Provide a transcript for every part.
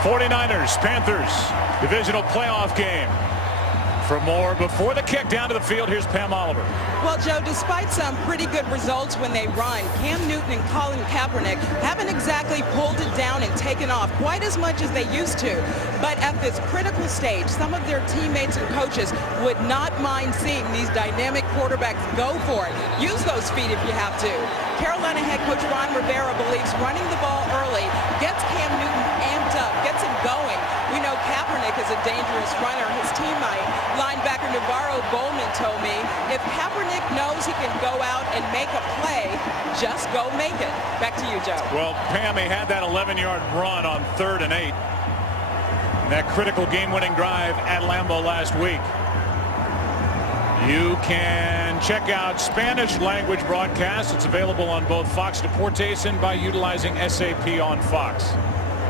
49ers, Panthers, divisional playoff game. For more before the kick down to the field, here's Pam Oliver. Well, Joe, despite some pretty good results when they run, Cam Newton and Colin Kaepernick haven't exactly pulled it down and taken off quite as much as they used to. But at this critical stage, some of their teammates and coaches would not mind seeing these dynamic quarterbacks go for it. Use those feet if you have to. Carolina head coach Ron Rivera believes running the ball early gets Cam Newton amped up, gets him going. We know Kaepernick is a dangerous runner. His teammate, linebacker Navarro Bowman, told me, if Kaepernick knows he can go out and make a play, just go make it. Back to you, Joe. Well, Pam, he had that 11-yard run on 3rd and 8. That critical game-winning drive at Lambeau last week. You can check out Spanish language broadcasts. It's available on both Fox Deportes and by utilizing SAP on Fox.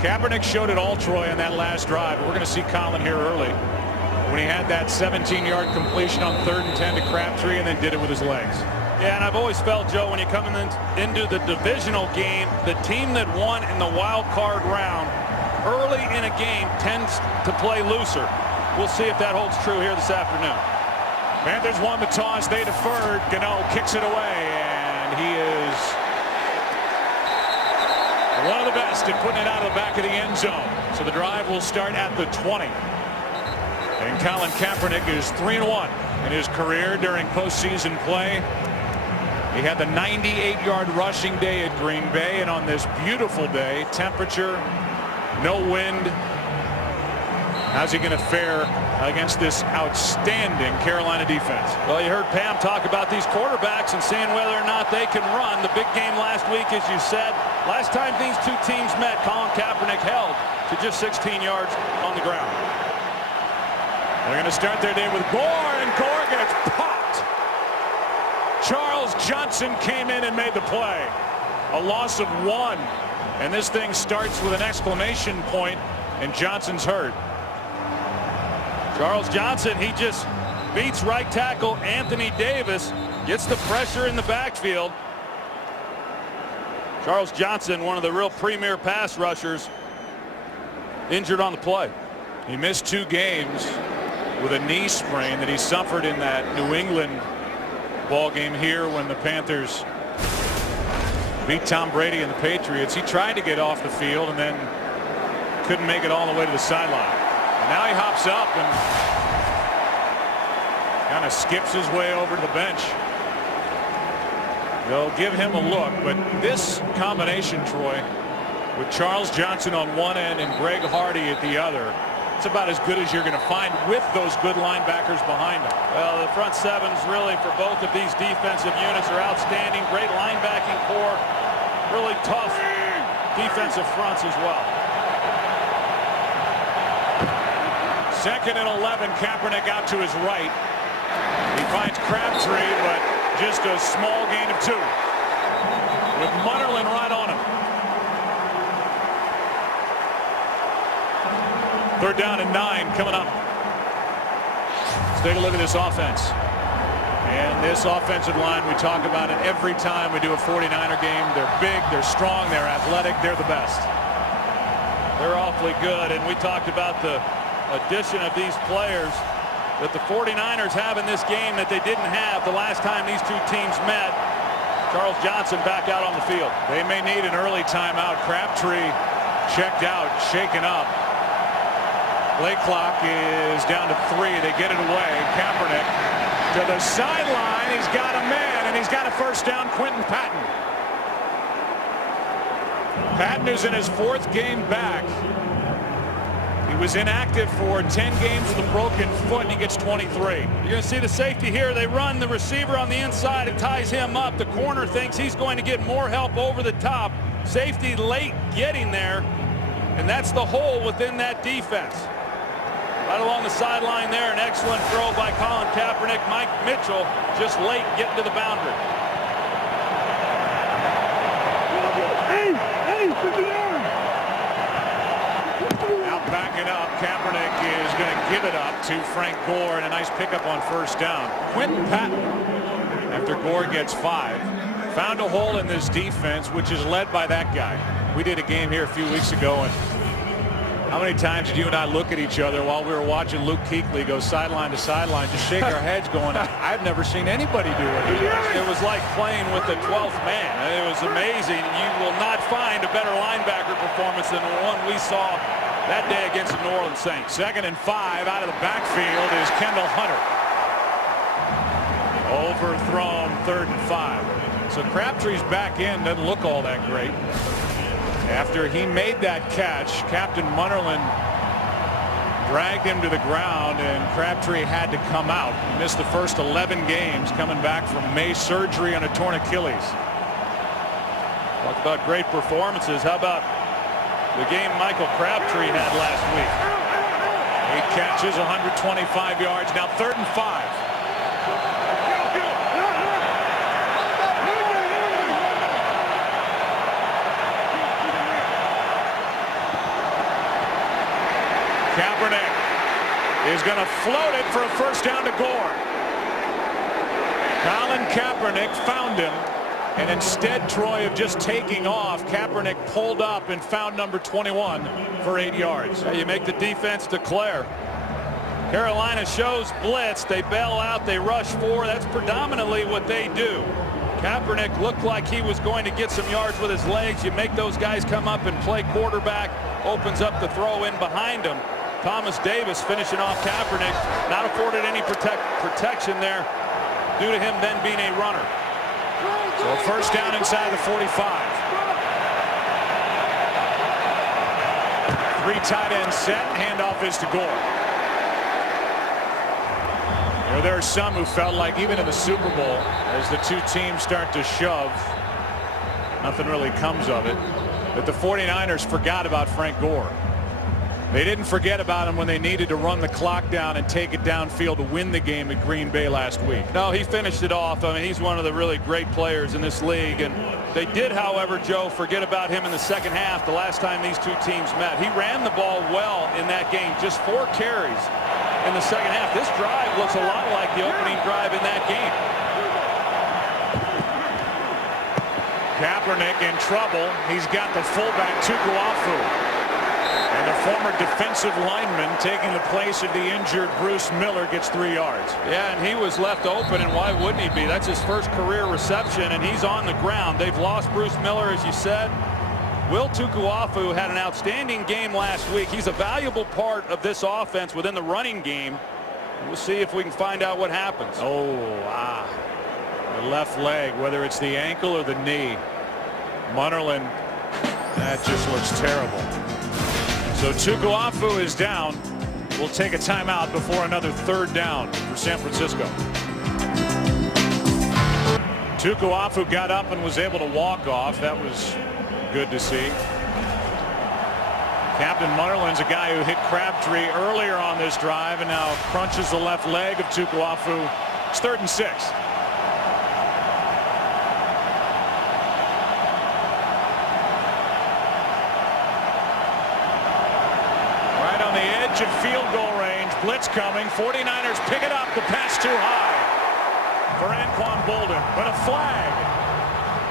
Kaepernick showed it all, Troy, on that last drive. We're going to see Colin here early when he had that 17-yard completion on 3rd and 10 to Crabtree and then did it with his legs. Yeah, and I've always felt, Joe, when you come into the divisional game, the team that won in the wild card round early in a game tends to play looser. We'll see if that holds true here this afternoon. Panthers won the toss. They deferred. Gano kicks it away, and he is one of the best at putting it out of the back of the end zone. So the drive will start at the 20. And Colin Kaepernick is 3-1 in his career during postseason play. He had the 98-yard rushing day at Green Bay, and on this beautiful day, temperature, no wind. How's he going to fare against this outstanding Carolina defense? Well, you heard Pam talk about these quarterbacks and seeing whether or not they can run. The big game last week, as you said, last time these two teams met, Colin Kaepernick held to just 16 yards on the ground. They're going to start their day with Gore, and Gore gets popped. Charles Johnson came in and made the play. A loss of 1. And this thing starts with an exclamation point, and Johnson's hurt. Charles Johnson, he just beats right tackle Anthony Davis, gets the pressure in the backfield. Charles Johnson, one of the real premier pass rushers, injured on the play. He missed 2 games with a knee sprain that he suffered in that New England ball game here when the Panthers beat Tom Brady and the Patriots. He tried to get off the field and then couldn't make it all the way to the sideline. And now he hops up and kind of skips his way over to the bench. They'll give him a look, but this combination, Troy, with Charles Johnson on one end and Greg Hardy at the other, it's about as good as you're going to find with those good linebackers behind them. Well, the front sevens really for both of these defensive units are outstanding. Great linebacking core, really tough defensive fronts as well. 2nd and 11, Kaepernick out to his right. He finds Crabtree, but just a small gain of 2. With Munnerlyn right on him. 3rd down and 9 coming up. Let's take a look at this offense. And this offensive line, we talk about it every time we do a 49er game. They're big, they're strong, they're athletic, they're the best. They're awfully good, and we talked about the addition of these players that the 49ers have in this game that they didn't have the last time these two teams met. Charles Johnson back out on the field. They may need an early timeout. Crabtree checked out, shaken up. Play clock is down to 3. They get it away. Kaepernick to the sideline. He's got a man, and he's got a first down. Quentin Patton. Patton is in his 4th game back. He was inactive for 10 games with a broken foot, and he gets 23. You're going to see the safety here. They run the receiver on the inside. It ties him up. The corner thinks he's going to get more help over the top. Safety late getting there, and that's the hole within that defense. Right along the sideline there, an excellent throw by Colin Kaepernick. Mike Mitchell just late getting to the boundary. Out backing up, Kaepernick is going to give it up to Frank Gore, and a nice pickup on 1st down. Quentin Patton, after Gore gets 5, found a hole in this defense, which is led by that guy. We did a game here a few weeks ago, and How many times did you and I look at each other while we were watching Luke Kuechly go sideline to sideline, just shake our heads going, I've never seen anybody do it. It was like playing with the 12th man. It was amazing. You will not find a better linebacker performance than the one we saw that day against the New Orleans Saints. 2nd and 5 out of the backfield is Kendall Hunter. Overthrown 3rd and 5. So Crabtree's back in, doesn't look all that great. After he made that catch, Captain Munnerlyn dragged him to the ground, and Crabtree had to come out. He missed the first 11 games coming back from May surgery on a torn Achilles. Talk about great performances. How about the game Michael Crabtree had last week? 8 catches, 125 yards. Now 3rd and 5. Kaepernick is going to float it for a first down to Gore. Colin Kaepernick found him, and instead, Troy, of just taking off, Kaepernick pulled up and found number 21 for 8 yards. You make the defense declare. Carolina shows blitz. They bail out. They rush 4. That's predominantly what they do. Kaepernick looked like he was going to get some yards with his legs. You make those guys come up and play quarterback. Opens up the throw in behind him. Thomas Davis finishing off Kaepernick. Not afforded any protection there due to him then being a runner. So first down inside the 45. 3 tight ends set. Handoff is to Gore. You know, there are some who felt like even in the Super Bowl, as the two teams start to shove, nothing really comes of it, that the 49ers forgot about Frank Gore. They didn't forget about him when they needed to run the clock down and take it downfield to win the game at Green Bay last week. No, he finished it off. I mean, he's one of the really great players in this league. And they did, however, Joe, forget about him in the second half the last time these two teams met. He ran the ball well in that game. Just 4 carries in the second half. This drive looks a lot like the opening drive in that game. Kaepernick in trouble. He's got the fullback Tukuafu. And the former defensive lineman taking the place of the injured Bruce Miller gets 3 yards. Yeah, and he was left open, and why wouldn't he be? That's his first career reception, and he's on the ground. They've lost Bruce Miller, as you said. Will Tukuafu had an outstanding game last week. He's a valuable part of this offense within the running game. We'll see if we can find out what happens. The left leg, whether it's the ankle or the knee. Munnerlyn, that just looks terrible. So Tukuafu is down. We'll take a timeout before another 3rd down for San Francisco. Tukuafu got up and was able to walk off. That was good to see. Captain Munnerlyn's a guy who hit Crabtree earlier on this drive and now crunches the left leg of Tukuafu. It's 3rd and 6. Of field goal range. Blitz coming. 49ers pick it up. The pass too high for Anquan Bolden. But a flag.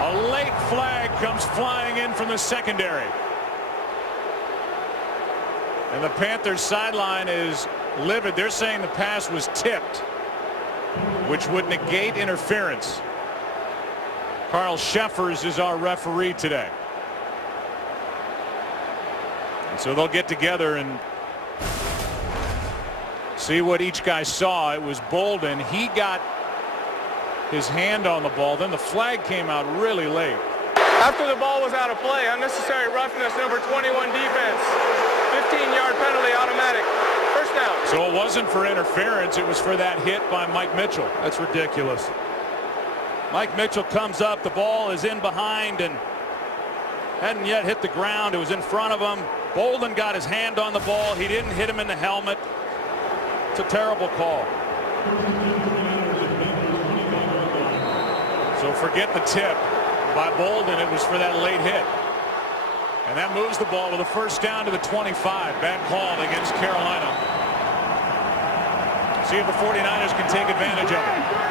A late flag comes flying in from the secondary. And the Panthers sideline is livid. They're saying the pass was tipped, which would negate interference. Carl Sheffers is our referee today. And so they'll get together and see what each guy saw. It was Bolden. He got his hand on the ball. Then the flag came out really late. After the ball was out of play, unnecessary roughness, number 21 defense. 15-yard penalty, automatic. First down. So it wasn't for interference. It was for that hit by Mike Mitchell. That's ridiculous. Mike Mitchell comes up. The ball is in behind and hadn't yet hit the ground. It was in front of him. Bolden got his hand on the ball. He didn't hit him in the helmet. It's a terrible call. So forget the tip by Bolden. It was for that late hit. And that moves the ball to the first down to the 25. Bad call against Carolina. See if the 49ers can take advantage of it.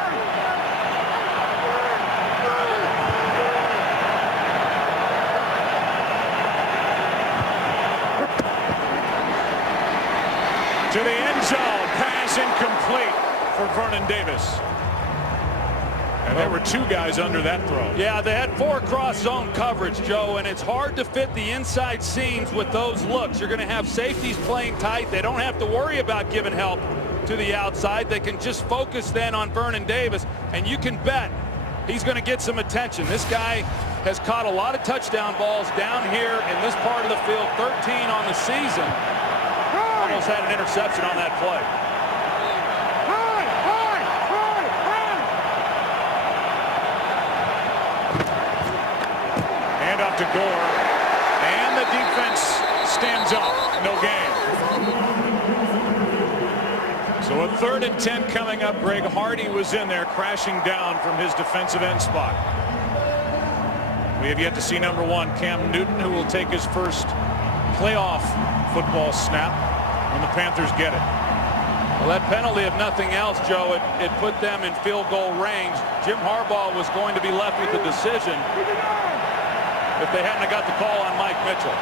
To the end zone. Pass incomplete for Vernon Davis. And there were 2 guys under that throw. Yeah, they had 4 cross zone coverage, Joe, and it's hard to fit the inside seams with those looks. You're going to have safeties playing tight. They don't have to worry about giving help to the outside. They can just focus then on Vernon Davis, and you can bet he's going to get some attention. This guy has caught a lot of touchdown balls down here in this part of the field, 13 on the season. Almost had an interception on that play. Hand off to Gore, and the defense stands up. No gain. So a 3rd and 10 coming up. Greg Hardy was in there crashing down from his defensive end spot. We have yet to see number 1, Cam Newton, who will take his first playoff football snap when the Panthers get it. Well, that penalty, if nothing else, Joe, it put them in field goal range. Jim Harbaugh was going to be left with the decision if they hadn't got the call on Mike Mitchell.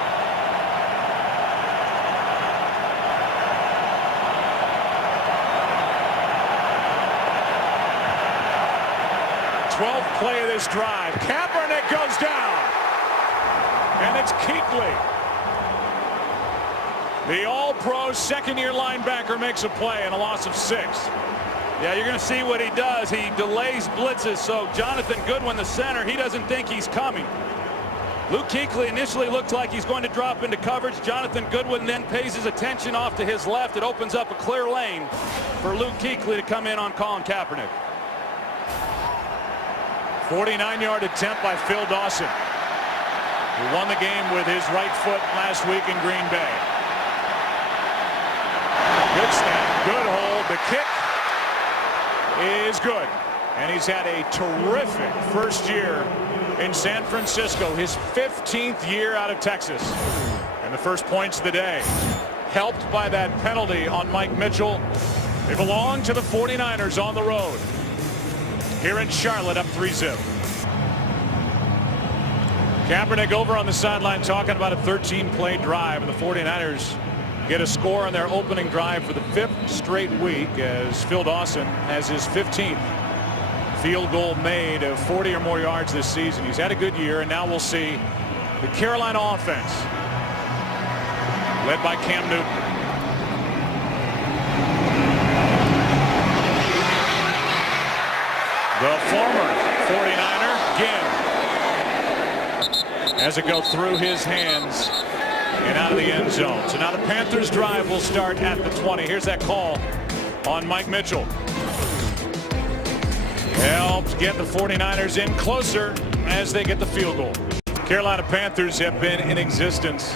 Twelfth play of this drive. Kaepernick goes down. And it's Kuechly. The all-pro second-year linebacker makes a play and a loss of 6. Yeah, you're going to see what he does. He delays blitzes, so Jonathan Goodwin, the center, he doesn't think he's coming. Luke Kuechly initially looked like he's going to drop into coverage. Jonathan Goodwin then pays his attention off to his left. It opens up a clear lane for Luke Kuechly to come in on Colin Kaepernick. 49-yard attempt by Phil Dawson, who won the game with his right foot last week in Green Bay. Good snap, good hold. The kick is good. And he's had a terrific first year in San Francisco, his 15th year out of Texas. And the first points of the day, helped by that penalty on Mike Mitchell. They belong to the 49ers on the road here in Charlotte, up 3-0. Kaepernick over on the sideline talking about a 13-play drive, and the 49ers get a score on their opening drive for the 5th straight week as Phil Dawson has his 15th field goal made of 40 or more yards this season. He's had a good year, and now we'll see the Carolina offense led by Cam Newton. The former 49er, Ginn, as it goes through his hands and out of the end zone. So now the Panthers drive will start at the 20. Here's that call on Mike Mitchell. Helps get the 49ers in closer as they get the field goal. Carolina Panthers have been in existence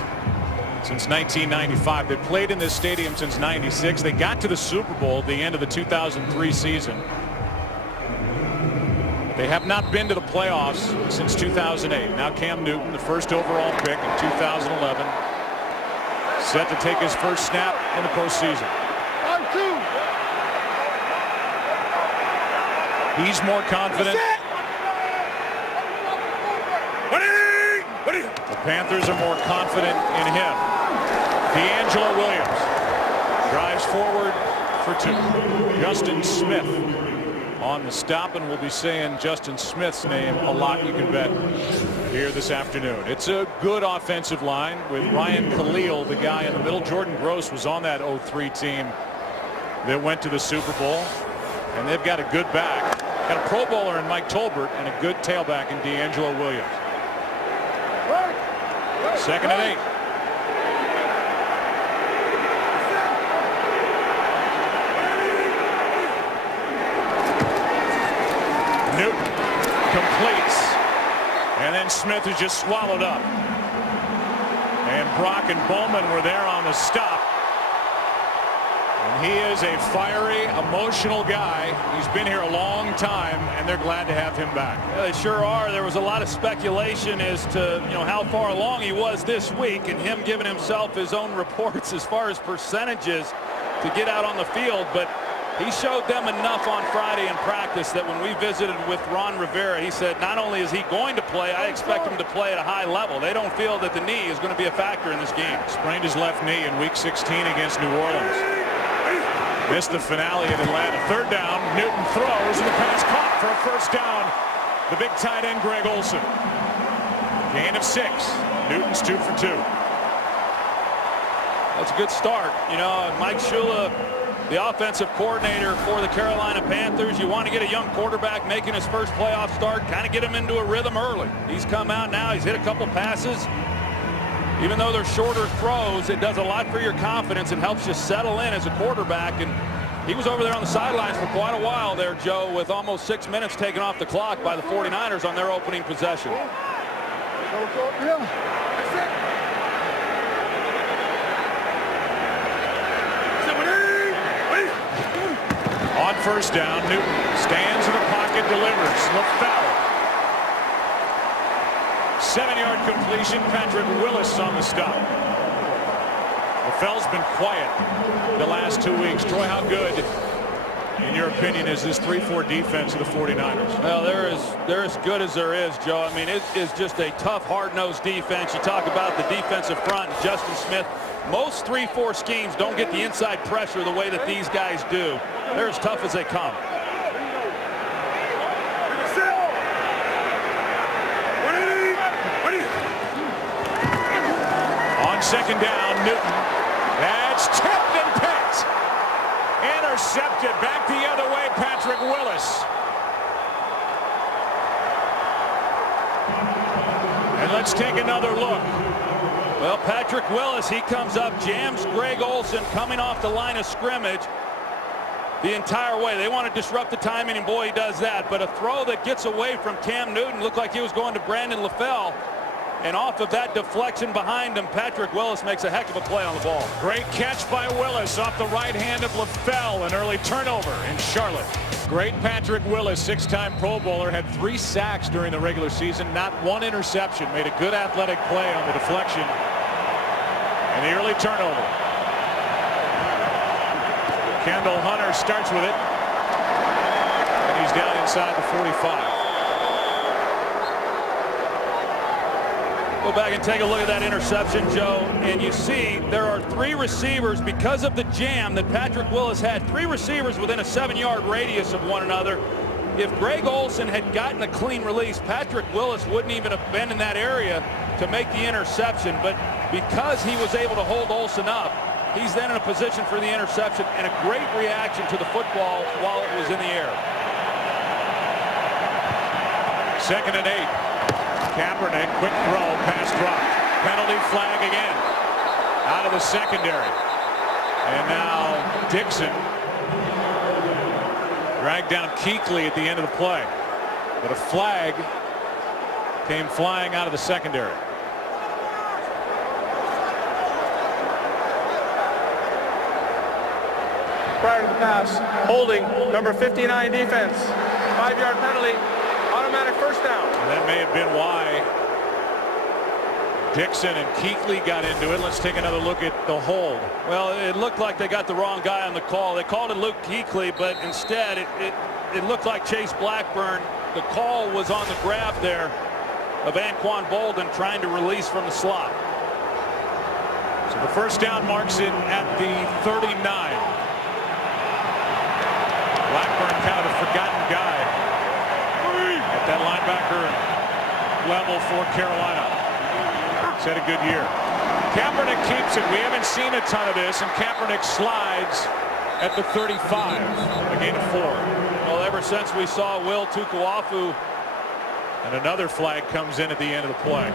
since 1995. They played in this stadium since '96. They got to the Super Bowl at the end of the 2003 season. They have not been to the playoffs since 2008. Now Cam Newton, the first overall pick in 2011, set to take his first snap in the postseason. He's more confident. The Panthers are more confident in him. D'Angelo Williams drives forward for 2. Justin Smith on the stop, and we'll be saying Justin Smith's name a lot, you can bet, here this afternoon. It's a good offensive line with Ryan Khalil, the guy in the middle. Jordan Gross was on that 03 team that went to the Super Bowl, and they've got a good back. Got a Pro Bowler in Mike Tolbert and a good tailback in D'Angelo Williams. 2nd and 8. Newton completes, and then Smith is just swallowed up. And Brock and Bowman were there on the stop. And he is a fiery, emotional guy. He's been here a long time, and they're glad to have him back. Yeah, they sure are. There was a lot of speculation as to how far along he was this week, and him giving himself his own reports as far as percentages to get out on the field. But he showed them enough on Friday in practice that when we visited with Ron Rivera, he said not only is he going to play, I expect him to play at a high level. They don't feel that the knee is going to be a factor in this game. Sprained his left knee in week 16 against New Orleans. Missed the finale at Atlanta. Third down. Newton throws, and the pass caught for a first down. The big tight end, Greg Olsen. Gain of 6. Newton's 2 for 2. That's a good start. You know, Mike Shula, the offensive coordinator for the Carolina Panthers. You want to get a young quarterback making his first playoff start, kind of get him into a rhythm early. He's come out now. He's hit a couple passes. Even though they're shorter throws, it does a lot for your confidence and helps you settle in as a quarterback. And he was over there on the sidelines for quite a while there, Joe, with almost 6 minutes taken off the clock by the 49ers on their opening possession. On first down, Newton stands in the pocket, delivers. LaFell. 7-yard completion. Patrick Willis on the stop. LaFell's been quiet the last 2 weeks. Troy, how good, in your opinion, is this 3-4 defense of the 49ers? Well, they're as good as there is, Joe. I mean, it is just a tough, hard-nosed defense. You talk about the defensive front, Justin Smith. Most 3-4 schemes don't get the inside pressure the way that these guys do. They're as tough as they come. On second down, Newton. That's tipped and picked. Intercepted back the other way, Patrick Willis. And let's take another look. Well, Patrick Willis, he comes up, jams Greg Olsen coming off the line of scrimmage the entire way. They want to disrupt the timing, and boy, he does that. But a throw that gets away from Cam Newton, looked like he was going to Brandon LaFell. And off of that deflection behind him, Patrick Willis makes a heck of a play on the ball. Great catch by Willis off the right hand of LaFell. An early turnover in Charlotte. Great Patrick Willis, 6-time Pro Bowler, had 3 sacks during the regular season, not 1 interception. Made a good athletic play on the deflection and the early turnover. Kendall Hunter starts with it, and he's down inside the 45. Go back and take a look at that interception, Joe, and you see there are 3 receivers because of the jam that Patrick Willis had. 3 receivers within a 7-yard radius of one another. If Greg Olsen had gotten a clean release, Patrick Willis wouldn't even have been in that area to make the interception. But because he was able to hold Olsen up, he's then in a position for the interception, and a great reaction to the football while it was in the air. 2nd and 8. Kaepernick, quick throw, pass dropped. Penalty flag again. Out of the secondary. And now Dixon dragged down Kuechly at the end of the play. But a flag came flying out of the secondary. Prior to the pass, holding number 59 defense. 5-yard penalty, automatic first down. And that may have been why Dixon and Kuechly got into it. Let's take another look at the hold. Well, it looked like they got the wrong guy on the call. They called it Luke Kuechly, but instead it looked like Chase Blackburn. The call was on the grab there of Anquan Bolden trying to release from the slot. So the first down marks it at the 39. Blackburn, kind of a forgotten guy at that linebacker level for Carolina. He's had a good year. Kaepernick keeps it. We haven't seen a ton of this, and Kaepernick slides at the 35. A gain of 4. Well, ever since we saw Will Tukuafu. And another flag comes in at the end of the play.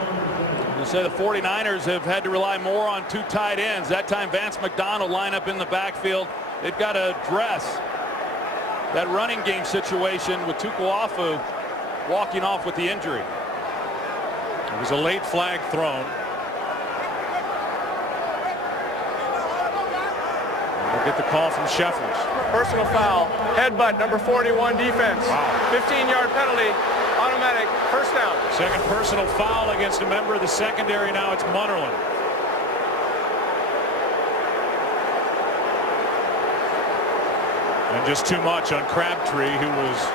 You say the 49ers have had to rely more on 2 tight ends. That time Vance McDonald line up in the backfield. They've got to address that running game situation with Tukuafu walking off with the injury. It was a late flag thrown. We'll get the call from Sheffers. Personal foul, headbutt, number 41 defense. Wow. 15-yard penalty, automatic first down. Second personal foul against a member of the secondary. Now it's Munnerlyn. And just too much on Crabtree, who was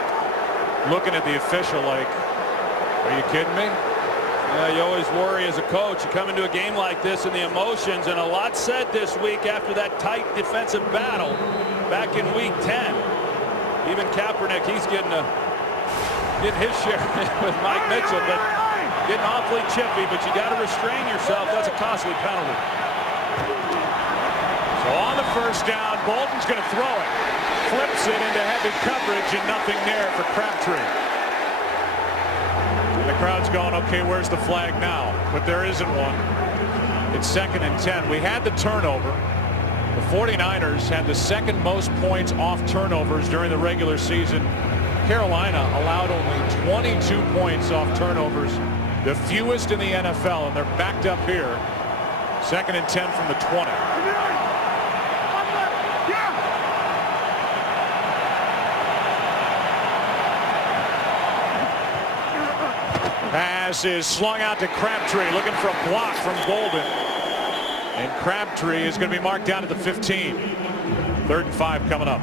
looking at the official like, are you kidding me? Yeah, you always worry as a coach. You come into a game like this and the emotions, and a lot said this week after that tight defensive battle back in week 10. Even Kaepernick, he's getting his share with Mike Mitchell, but getting awfully chippy. But you got to restrain yourself. That's a costly penalty. So on the first down, Bolden's going to throw it. Flips it into heavy coverage, and nothing there for Crabtree. And the crowd's going, okay, where's the flag now? But there isn't one. It's 2nd and 10. We had the turnover. The 49ers had the second most points off turnovers during the regular season. Carolina allowed only 22 points off turnovers, the fewest in the NFL, and they're backed up here. 2nd and 10 from the 20. Pass is slung out to Crabtree, looking for a block from Bolden. And Crabtree is going to be marked down at the 15. 3rd and 5 coming up.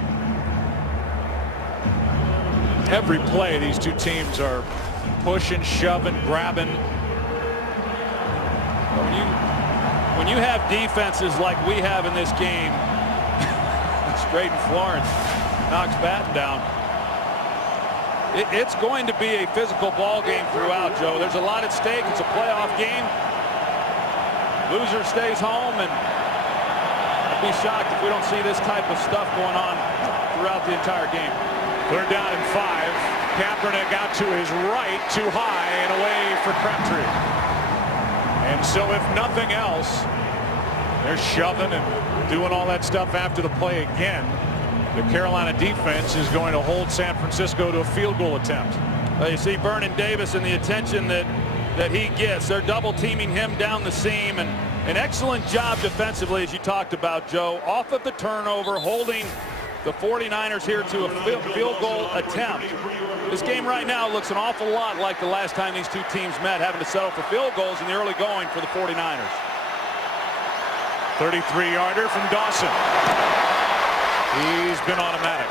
Every play, these two teams are pushing, shoving, grabbing. When you have defenses like we have in this game, Drayton Florence knocks Batten down. It's going to be a physical ball game throughout, Joe. There's a lot at stake. It's a playoff game. Loser stays home, and I'd be shocked if we don't see this type of stuff going on throughout the entire game. 3rd down and 5. Kaepernick out to his right, too high and away for Crabtree. And so if nothing else, they're shoving and doing all that stuff after the play again. The Carolina defense is going to hold San Francisco to a field goal attempt. You see Vernon Davis and the attention that he gets. They're double teaming him down the seam, and an excellent job defensively, as you talked about, Joe, off of the turnover, holding the 49ers here to a field goal attempt. This game right now looks an awful lot like the last time these two teams met, having to settle for field goals in the early going for the 49ers. 33-yarder from Dawson. He's been automatic.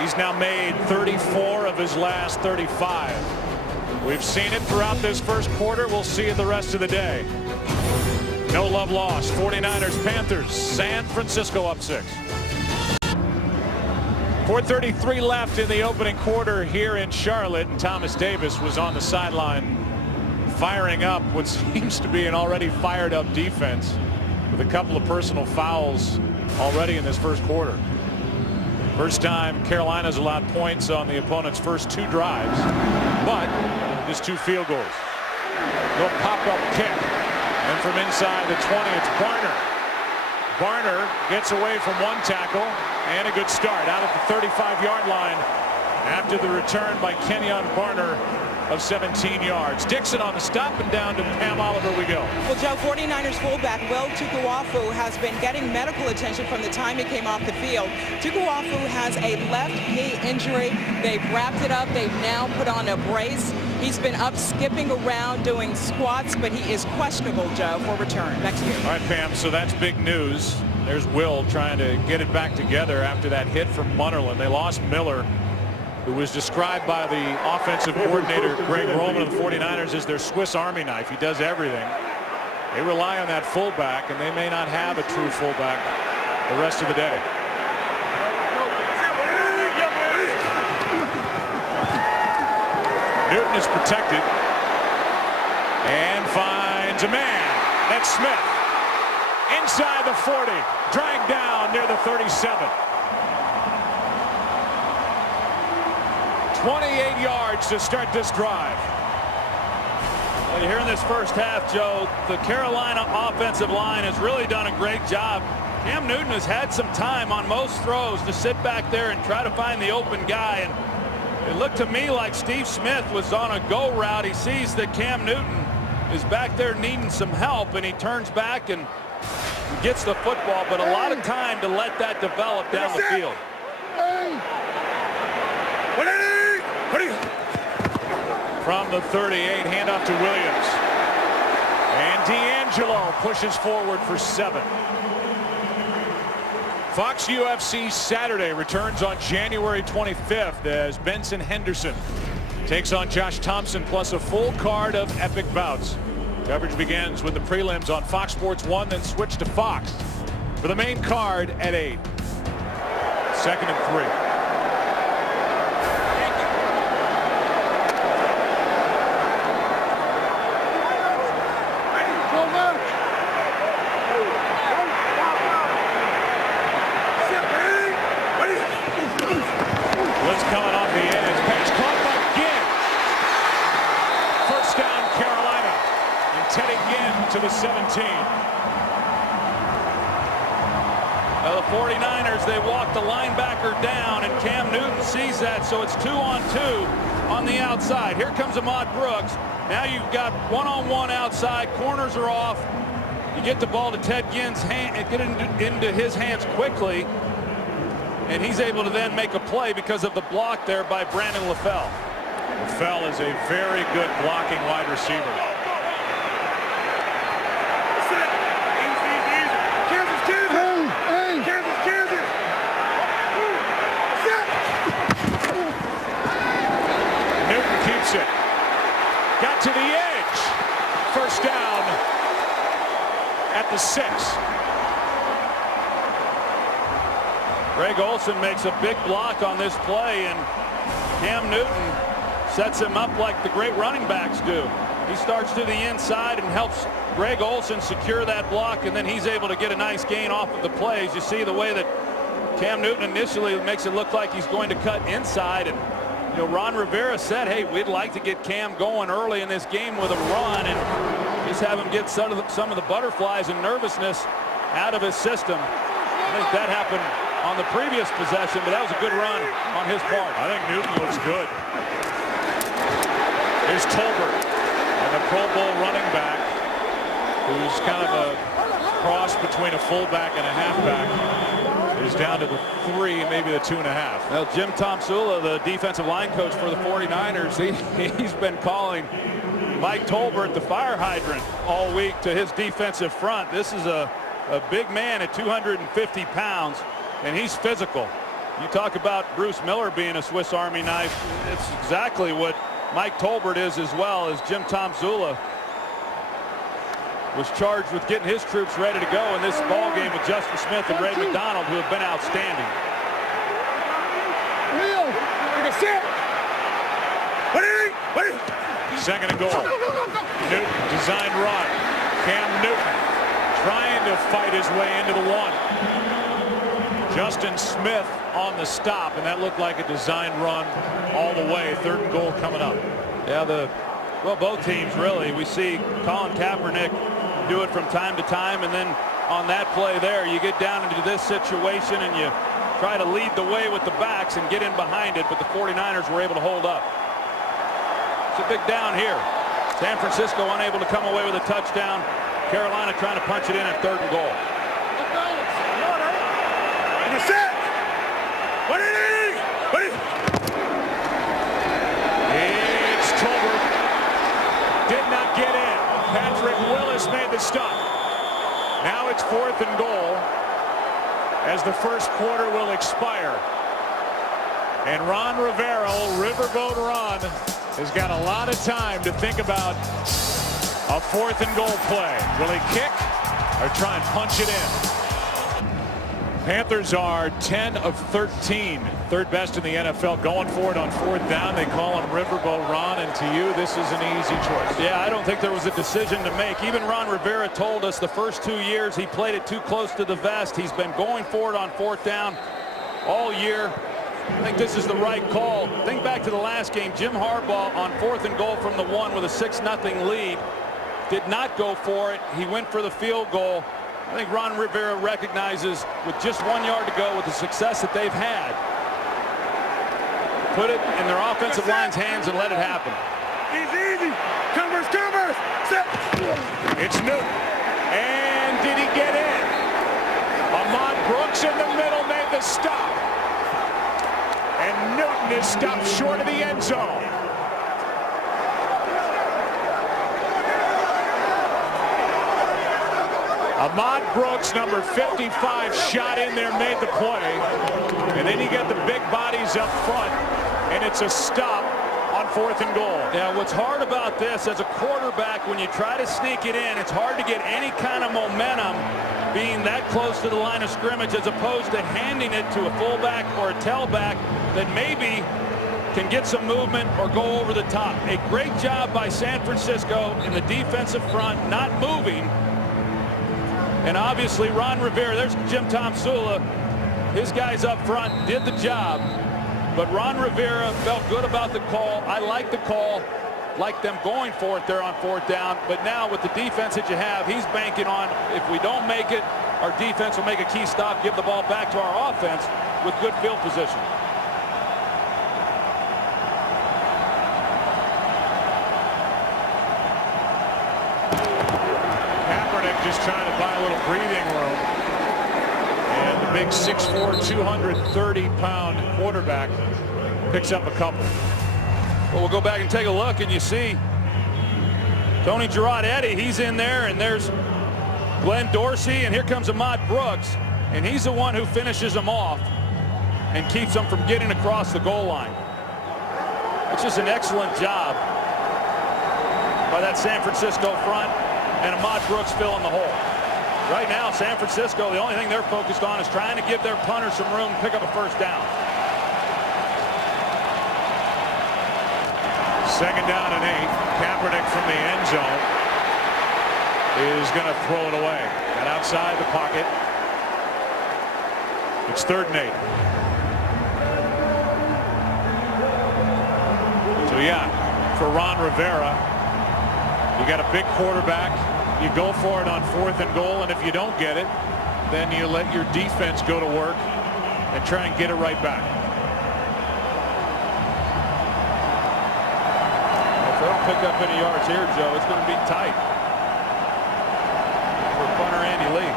He's now made 34 of his last 35. We've seen it throughout this first quarter. We'll see it the rest of the day. No love lost. 49ers, Panthers. San Francisco up 6. 4:33 left in the opening quarter here in Charlotte, and Thomas Davis was on the sideline firing up what seems to be an already fired up defense with a couple of personal fouls already in this first quarter. First time Carolina's allowed points on the opponent's first 2 drives, but just 2 field goals. Little pop-up kick, and from inside the 20, it's Barner. Barner gets away from 1 tackle, and a good start out at the 35-yard line after the return by Kenyon Barner of 17 yards. Dixon on the stop, and down to Pam Oliver we go. Well, Joe, 49ers fullback Will Tukuafu has been getting medical attention from the time he came off the field. Tukuafu has a left knee injury. They've wrapped it up. They've now put on a brace. He's been up skipping around doing squats, but he is questionable, Joe, for return next year. All right, Pam, so that's big news. There's Will trying to get it back together after that hit from Munnerlyn. They lost Miller, who was described by the offensive coordinator Greg Roman of the 49ers as their Swiss Army knife. He does everything. They rely on that fullback, and they may not have a true fullback the rest of the day. Newton is protected and finds a man. That's Smith. Inside the 40, dragged down near the 37. 28 yards to start this drive. Well, here in this first half, Joe, the Carolina offensive line has really done a great job. Cam Newton has had some time on most throws to sit back there and try to find the open guy. And it looked to me like Steve Smith was on a go route. He sees that Cam Newton is back there needing some help, and he turns back and gets the football, but a lot of time to let that develop down the field. From the 38, handoff to Williams. And D'Angelo pushes forward for 7. Fox UFC Saturday returns on January 25th as Benson Henderson takes on Josh Thompson plus a full card of epic bouts. Coverage begins with the prelims on Fox Sports 1, then switch to Fox for the main card at 8. 2nd and 3. Coming off the edge, pass caught by Ginn. First down, Carolina, and Teddy Ginn to the 17. The 49ers, they walk the linebacker down, and Cam Newton sees that, so it's 2-on-2 on the outside. Here comes Ahmad Brooks. Now you've got one-on-one outside. Corners are off. You get the ball to Ted Ginn's hand and get into his hands quickly. And he's able to then make a play because of the block there by Brandon LaFell. LaFell is a very good blocking wide receiver. Newton keeps it. Got to the edge. First down at the 6. Greg Olsen makes a big block on this play, and Cam Newton sets him up like the great running backs do. He starts to the inside and helps Greg Olsen secure that block, and then he's able to get a nice gain off of the plays. You see the way that Cam Newton initially makes it look like he's going to cut inside, and Ron Rivera said, hey, we'd like to get Cam going early in this game with a run and just have him get some of the butterflies and nervousness out of his system. I think that happened on the previous possession, but that was a good run on his part. I think Newton looks good. Here's Tolbert, and the Pro Bowl running back, who's kind of a cross between a fullback and a halfback, is down to the 3, maybe the 2.5. Well, Jim Tomsula, the defensive line coach for the 49ers, he's been calling Mike Tolbert the fire hydrant all week to his defensive front. This is a big man at 250 pounds. And he's physical. You talk about Bruce Miller being a Swiss Army knife. It's exactly what Mike Tolbert is, as well as Jim Tomsula was charged with getting his troops ready to go in this ball game with Justin Smith and Ray McDonald, who have been outstanding. 2nd and goal. Newton, designed run. Cam Newton trying to fight his way into the 1. Justin Smith on the stop, and that looked like a design run all the way. 3rd and goal coming up. Yeah, well, both teams really. We see Colin Kaepernick do it from time to time, and then on that play there, you get down into this situation and you try to lead the way with the backs and get in behind it, but the 49ers were able to hold up. It's a big down here. San Francisco unable to come away with a touchdown. Carolina trying to punch it in at 3rd and goal. It's Tolbert. Did not get in. Patrick Willis made the stop. Now it's 4th and goal as the first quarter will expire. And Ron Rivera, Riverboat Ron, has got a lot of time to think about a 4th and goal play. Will he kick or try and punch it in? Panthers are 10 of 13, 3rd best in the NFL, going for it on 4th down. They call him Riverboat Ron, and to you, this is an easy choice. Yeah, I don't think there was a decision to make. Even Ron Rivera told us the first 2 years he played it too close to the vest. He's been going for it on 4th down all year. I think this is the right call. Think back to the last game. Jim Harbaugh on 4th and goal from the 1 with a 6-0 lead. Did not go for it. He went for the field goal. I think Ron Rivera recognizes with just 1 yard to go with the success that they've had, put it in their offensive line's hands and let it happen. Easy. Covers. Set. It's Newton. And did he get in? Ahmad Brooks in the middle made the stop. And Newton is stopped short of the end zone. Ahmad Brooks, number 55, shot in there, made the play. And then you get the big bodies up front, and it's a stop on 4th and goal. Yeah, what's hard about this as a quarterback, when you try to sneak it in, it's hard to get any kind of momentum being that close to the line of scrimmage, as opposed to handing it to a fullback or a tailback that maybe can get some movement or go over the top. A great job by San Francisco in the defensive front, not moving. And obviously Ron Rivera, there's Jim Tomsula, his guys up front did the job. But Ron Rivera felt good about the call. I like the call, like them going for it there on 4th down. But now with the defense that you have, he's banking on, if we don't make it, our defense will make a key stop, give the ball back to our offense with good field position. Just trying to buy a little breathing room. And the big 6'4", 230-pound quarterback picks up a couple. Well, we'll go back and take a look, and you see Tony Girardetti. He's in there, and there's Glenn Dorsey, and here comes Ahmad Brooks, and he's the one who finishes them off and keeps them from getting across the goal line. It's just an excellent job by that San Francisco front. And Ahmad Brooks filling the hole. Right now, San Francisco, the only thing they're focused on is trying to give their punter some room to pick up a 1st down. 2nd down and 8. Kaepernick from the end zone is going to throw it away. And outside the pocket, it's 3rd and 8. So yeah, for Ron Rivera, you got a big quarterback. You go for it on 4th and goal, and if you don't get it, then you let your defense go to work and try and get it right back. If they don't pick up any yards here, Joe, it's going to be tight for punter Andy Lee.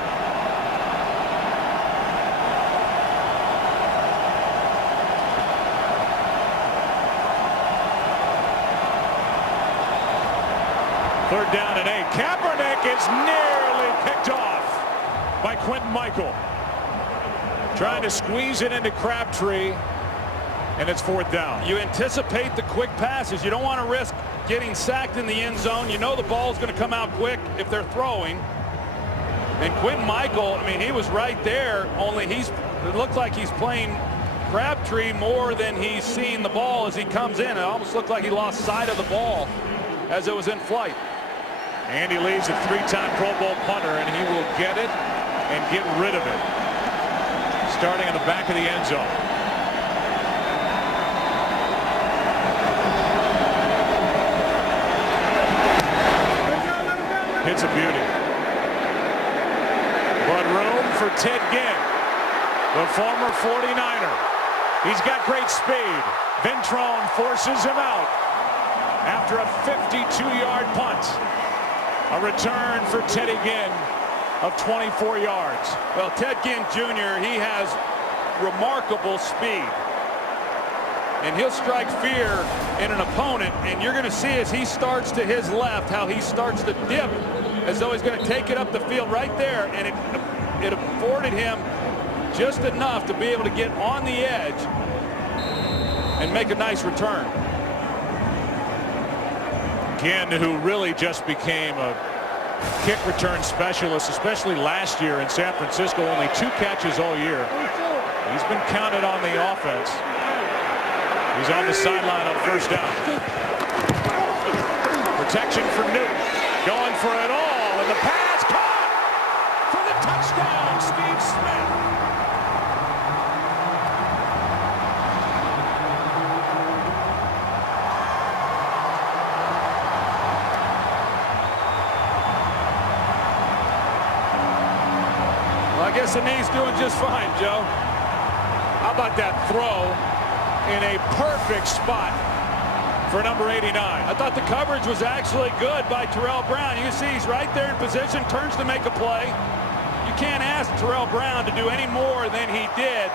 Third down and 8. Kaepernick is nearly picked off by Quentin Michael. Trying to squeeze it into Crabtree, and it's 4th down. You anticipate the quick passes. You don't want to risk getting sacked in the end zone. You know the ball's going to come out quick if they're throwing. And Quentin Michael, I mean, he was right there, only it looked like he's playing Crabtree more than he's seeing the ball as he comes in. It almost looked like he lost sight of the ball as it was in flight. Andy Lee's a 3-time Pro Bowl punter, and he will get it and get rid of it. Starting in the back of the end zone. It's a beauty. But room for Ted Ginn, the former 49er. He's got great speed. Ventrone forces him out after a 52-yard punt. A return for Teddy Ginn of 24 yards. Well, Ted Ginn Jr., he has remarkable speed. And he'll strike fear in an opponent, and you're going to see as he starts to his left how he starts to dip as though he's going to take it up the field right there, and it afforded him just enough to be able to get on the edge and make a nice return. Ginn, who really just became a kick return specialist, especially last year in San Francisco, only 2 catches all year. He's been counted on the offense. He's on the sideline on 1st down. Protection for Newton. Going for it all, and the pass caught for the touchdown, Steve Smith. Well, I guess the knee's doing just fine, Joe. How about that throw in a perfect spot for number 89? I thought the coverage was actually good by Terrell Brown. You see he's right there in position, turns to make a play. You can't ask Terrell Brown to do any more than he did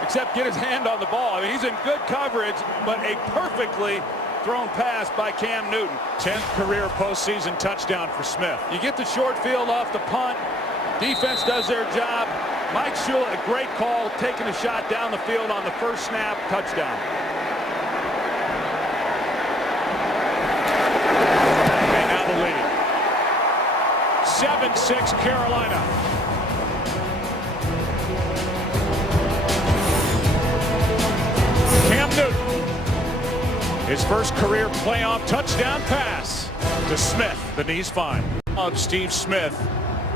except get his hand on the ball. I mean, he's in good coverage, but a perfectly thrown pass by Cam Newton. 10th career postseason touchdown for Smith. You get the short field off the punt. Defense does their job. Mike Shula, a great call, taking a shot down the field on the first snap, touchdown. 7-6 Carolina. Cam Newton, his first career playoff touchdown pass to Smith. The knee's fine. Of Steve Smith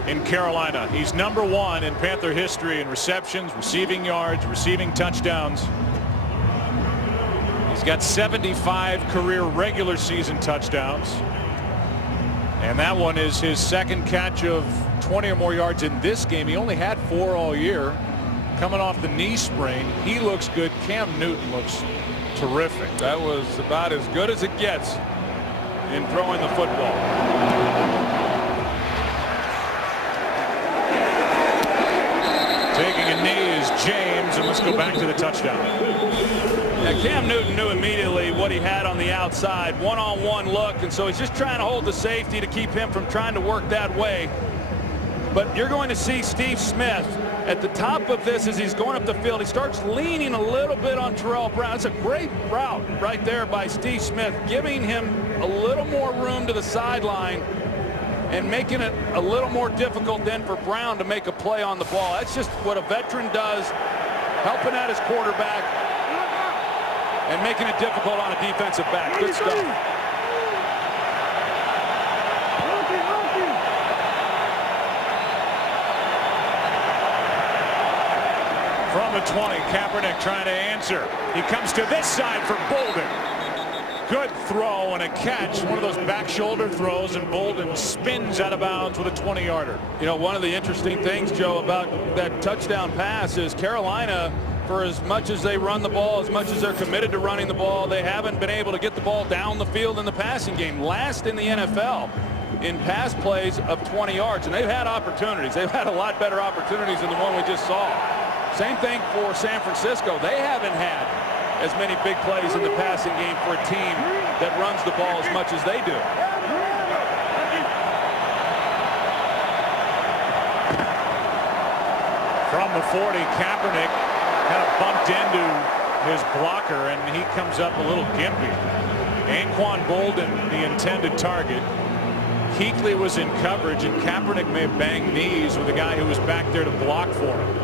in Carolina. He's #1 in Panther history in receptions, receiving yards, receiving touchdowns. He's got 75 career regular season touchdowns. And that one is his second catch of 20 or more yards in this game. He only had 4 all year. Coming off the knee sprain, he looks good. Cam Newton looks terrific. That was about as good as it gets in throwing the football. Taking a knee is James, and let's go back to the touchdown. Yeah, Cam Newton knew immediately what he had on the outside. One-on-one look, and so he's just trying to hold the safety to keep him from trying to work that way. But you're going to see Steve Smith at the top of this as he's going up the field. He starts leaning a little bit on Terrell Brown. It's a great route right there by Steve Smith, giving him a little more room to the sideline and making it a little more difficult then for Brown to make a play on the ball. That's just what a veteran does, helping out his quarterback and making it difficult on a defensive back. Good stuff. From the 20, Kaepernick trying to answer. He comes to this side for Bolden. Good throw and a catch. One of those back shoulder throws, and Bolden spins out of bounds with a 20-yarder. You know, one of the interesting things, Joe, about that touchdown pass is Carolina, for as much as they run the ball, as much as they're committed to running the ball, they haven't been able to get the ball down the field in the passing game. Last in the NFL in pass plays of 20 yards, and they've had opportunities. They've had a lot better opportunities than the one we just saw. Same thing for San Francisco. They haven't had as many big plays in the passing game for a team that runs the ball as much as they do. From the 40, Kaepernick kind of bumped into his blocker, and he comes up a little gimpy. Anquan Bolden, the intended target. Kuechly was in coverage, and Kaepernick may have banged knees with the guy who was back there to block for him.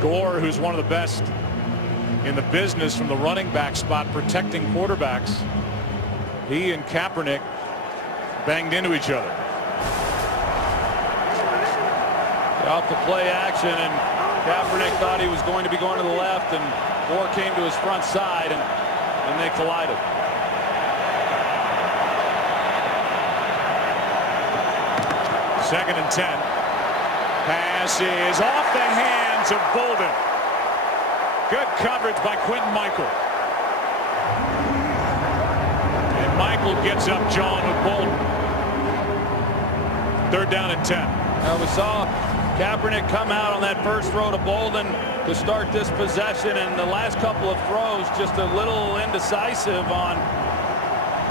Gore, who's one of the best in the business from the running back spot protecting quarterbacks, he and Kaepernick banged into each other. Out to play action, and Kaepernick thought he was going to be going to the left, and Gore came to his front side, and they collided. Second and 10. Pass is off the hands of Bolden. Good coverage by Quentin Michael. And Michael gets up John with Bolden. 3rd down and 10. Now we saw Kaepernick come out on that first throw to Bolden to start this possession, and the last couple of throws just a little indecisive on,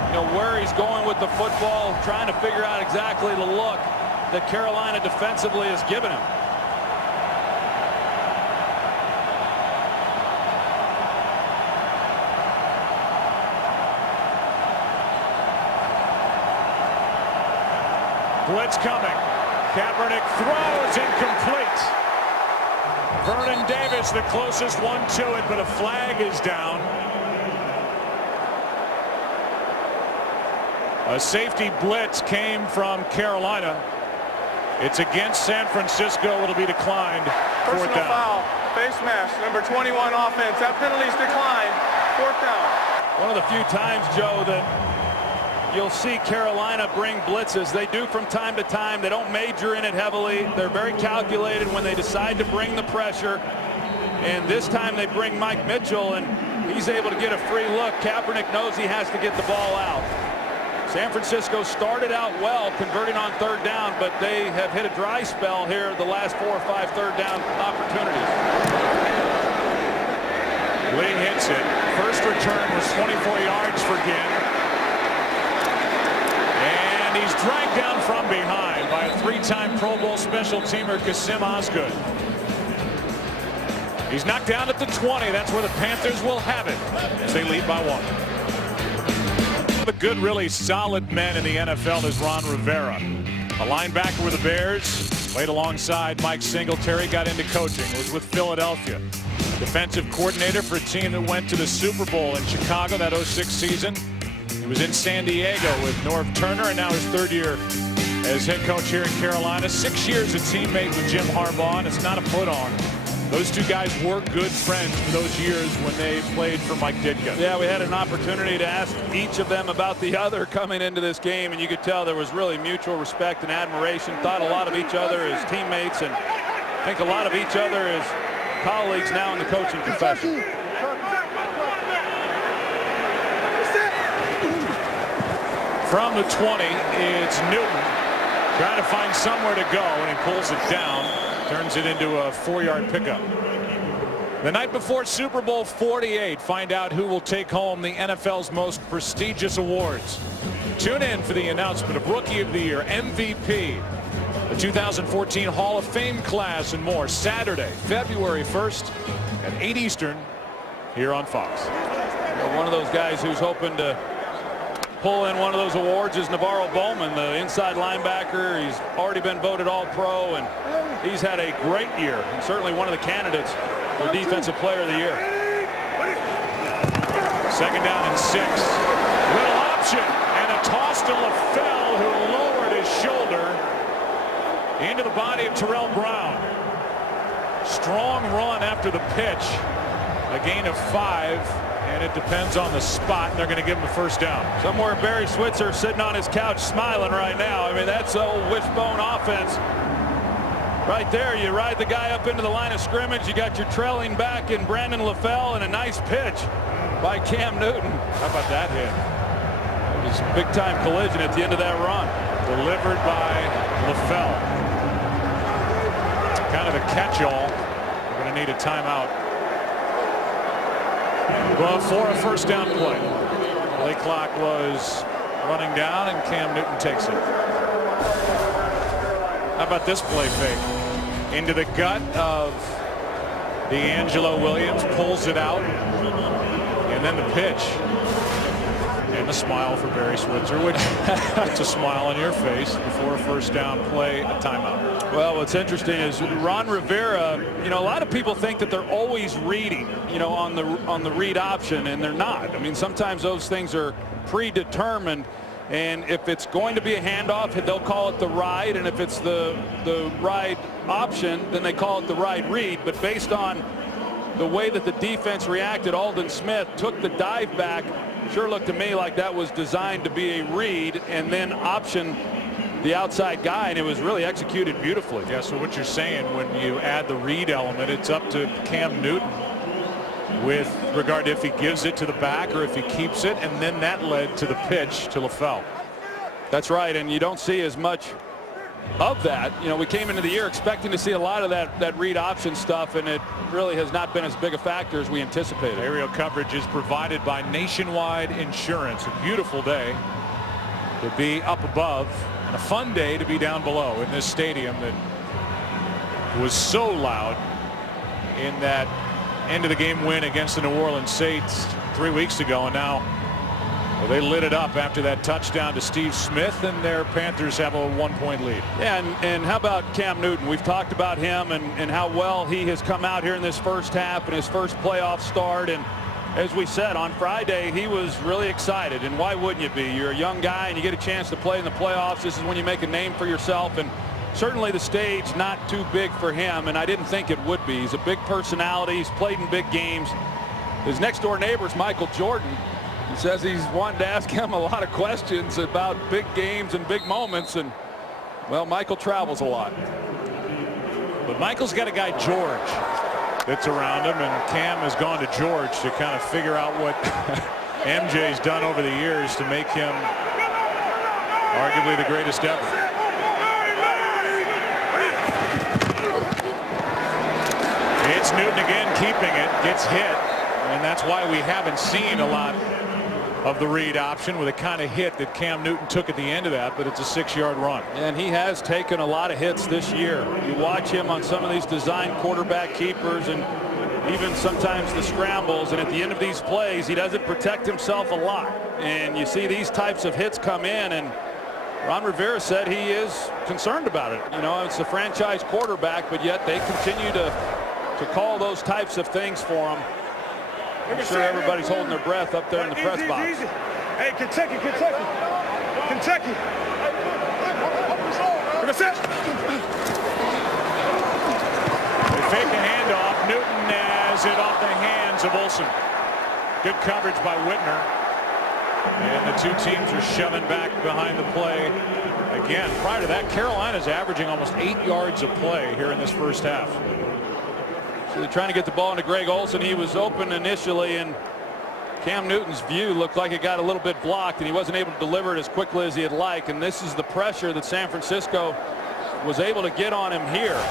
you know, where he's going with the football, trying to figure out exactly the look that Carolina defensively has given him. Blitz coming. Kaepernick throws incomplete. Vernon Davis, the closest one to it, but a flag is down. A safety blitz came from Carolina. It's against San Francisco. It'll be declined. Personal 4th down. foul. Face mask, number 21 offense. That penalty's declined. 4th down. One of the few times, Joe, that you'll see Carolina bring blitzes. They do from time to time. They don't major in it heavily. They're very calculated when they decide to bring the pressure. And this time they bring Mike Mitchell, and he's able to get a free look. Kaepernick knows he has to get the ball out. San Francisco started out well converting on 3rd down, but they have hit a dry spell here the last 4 or 5 3rd down opportunities. Lee hits it. First return was 24 yards for Ginn. And he's dragged down from behind by a 3-time Pro Bowl special teamer, Kasim Osgood. He's knocked down at the 20. That's where the Panthers will have it as they lead by 1. The good, really solid men in the NFL is Ron Rivera. A linebacker with the Bears. Played alongside Mike Singletary. Got into coaching. Was with Philadelphia. Defensive coordinator for a team that went to the Super Bowl in Chicago that 06 season. He was in San Diego with Norv Turner, and now his third year as head coach here in Carolina. 6 years a teammate with Jim Harbaugh, and it's not a put on. Those two guys were good friends for those years when they played for Mike Ditka. Yeah, we had an opportunity to ask each of them about the other coming into this game, and you could tell there was really mutual respect and admiration. Thought a lot of each other as teammates, and I think a lot of each other as colleagues now in the coaching profession. From the 20, it's Newton trying to find somewhere to go, and he pulls it down, turns it into a 4-yard pickup. The night before Super Bowl 48, find out who will take home the NFL's most prestigious awards. Tune in for the announcement of Rookie of the Year, MVP, the 2014 Hall of Fame class, and more Saturday, February 1st at 8 Eastern here on Fox. Well, one of those guys who's hoping to pull in one of those awards is Navarro Bowman, the inside linebacker. He's already been voted All-Pro, and he's had a great year, and certainly one of the candidates for Defensive Player of the Year. 2nd down and 6. Little option, and a toss to LaFell, who lowered his shoulder into the body of Terrell Brown. Strong run after the pitch. A gain of 5. And it depends on the spot, and they're going to give him a 1st down. Somewhere Barry Switzer sitting on his couch smiling right now. I mean, that's old wishbone offense. Right there, you ride the guy up into the line of scrimmage. You got your trailing back in Brandon LaFell, and a nice pitch by Cam Newton. How about that hit? It was a big-time collision at the end of that run. Delivered by LaFell. Kind of a catch-all. We're going to need a timeout. Well, for a 1st down play. Play clock was running down, and Cam Newton takes it. How about this play fake? Into the gut of D'Angelo Williams, pulls it out, and then the pitch. And a smile for Barry Switzer, which puts a smile on your face before a 1st down play, a timeout. Well, what's interesting is Ron Rivera, you know, a lot of people think that they're always reading, you know, on the read option, and they're not. I mean, sometimes those things are predetermined, and if it's going to be a handoff, they'll call it the ride, and if it's the ride option, then they call it the ride read. But based on the way that the defense reacted, Aldon Smith took the dive back. Sure looked to me like that was designed to be a read and then option the outside guy, and it was really executed beautifully. Yeah, so what you're saying, when you add the read element, it's up to Cam Newton with regard to if he gives it to the back or if he keeps it, and then that led to the pitch to LaFell. That's right, and you don't see as much of that. You know, we came into the year expecting to see a lot of that read option stuff, and it really has not been as big a factor as we anticipated. Aerial coverage is provided by Nationwide Insurance. A beautiful day to be up above, and a fun day to be down below in this stadium that was so loud in that end of the game win against the New Orleans Saints 3 weeks ago, and now, well, they lit it up after that touchdown to Steve Smith, and their Panthers have a 1-point lead. Yeah, and how about Cam Newton? We've talked about him and how well he has come out here in this 1st half and his first playoff start. And as we said on Friday, he was really excited. And why wouldn't you be? You're a young guy and you get a chance to play in the playoffs. This is when you make a name for yourself. And certainly the stage not too big for him, and I didn't think it would be. He's a big personality. He's played in big games. His next door neighbor is Michael Jordan. He says he's wanting to ask him a lot of questions about big games and big moments, and well, Michael travels a lot. But Michael's got a guy, George, that's around him, and Cam has gone to George to kind of figure out what MJ's done over the years to make him arguably the greatest ever. It's Newton again, keeping it, gets hit, and that's why we haven't seen a lot of the read option with a kind of hit that Cam Newton took at the end of that, but it's a 6-yard run. And he has taken a lot of hits this year. You watch him on some of these design quarterback keepers and even sometimes the scrambles, and at the end of these plays he doesn't protect himself a lot, and you see these types of hits come in, and Ron Rivera said he is concerned about it. You know, it's a franchise quarterback, but yet they continue to call those types of things for him. I'm sure everybody's holding their breath up there in the press box. Easy. Hey, Kentucky. They fake the handoff. Newton has it off the hands of Olsen. Good coverage by Whitner. And the two teams are shoving back behind the play. Again, prior to that, Carolina's averaging almost 8 yards of play here in this first half. So they're trying to get the ball into Greg Olsen. He was open initially, and Cam Newton's view looked like it got a little bit blocked, and he wasn't able to deliver it as quickly as he'd like. And this is the pressure that San Francisco was able to get on him here.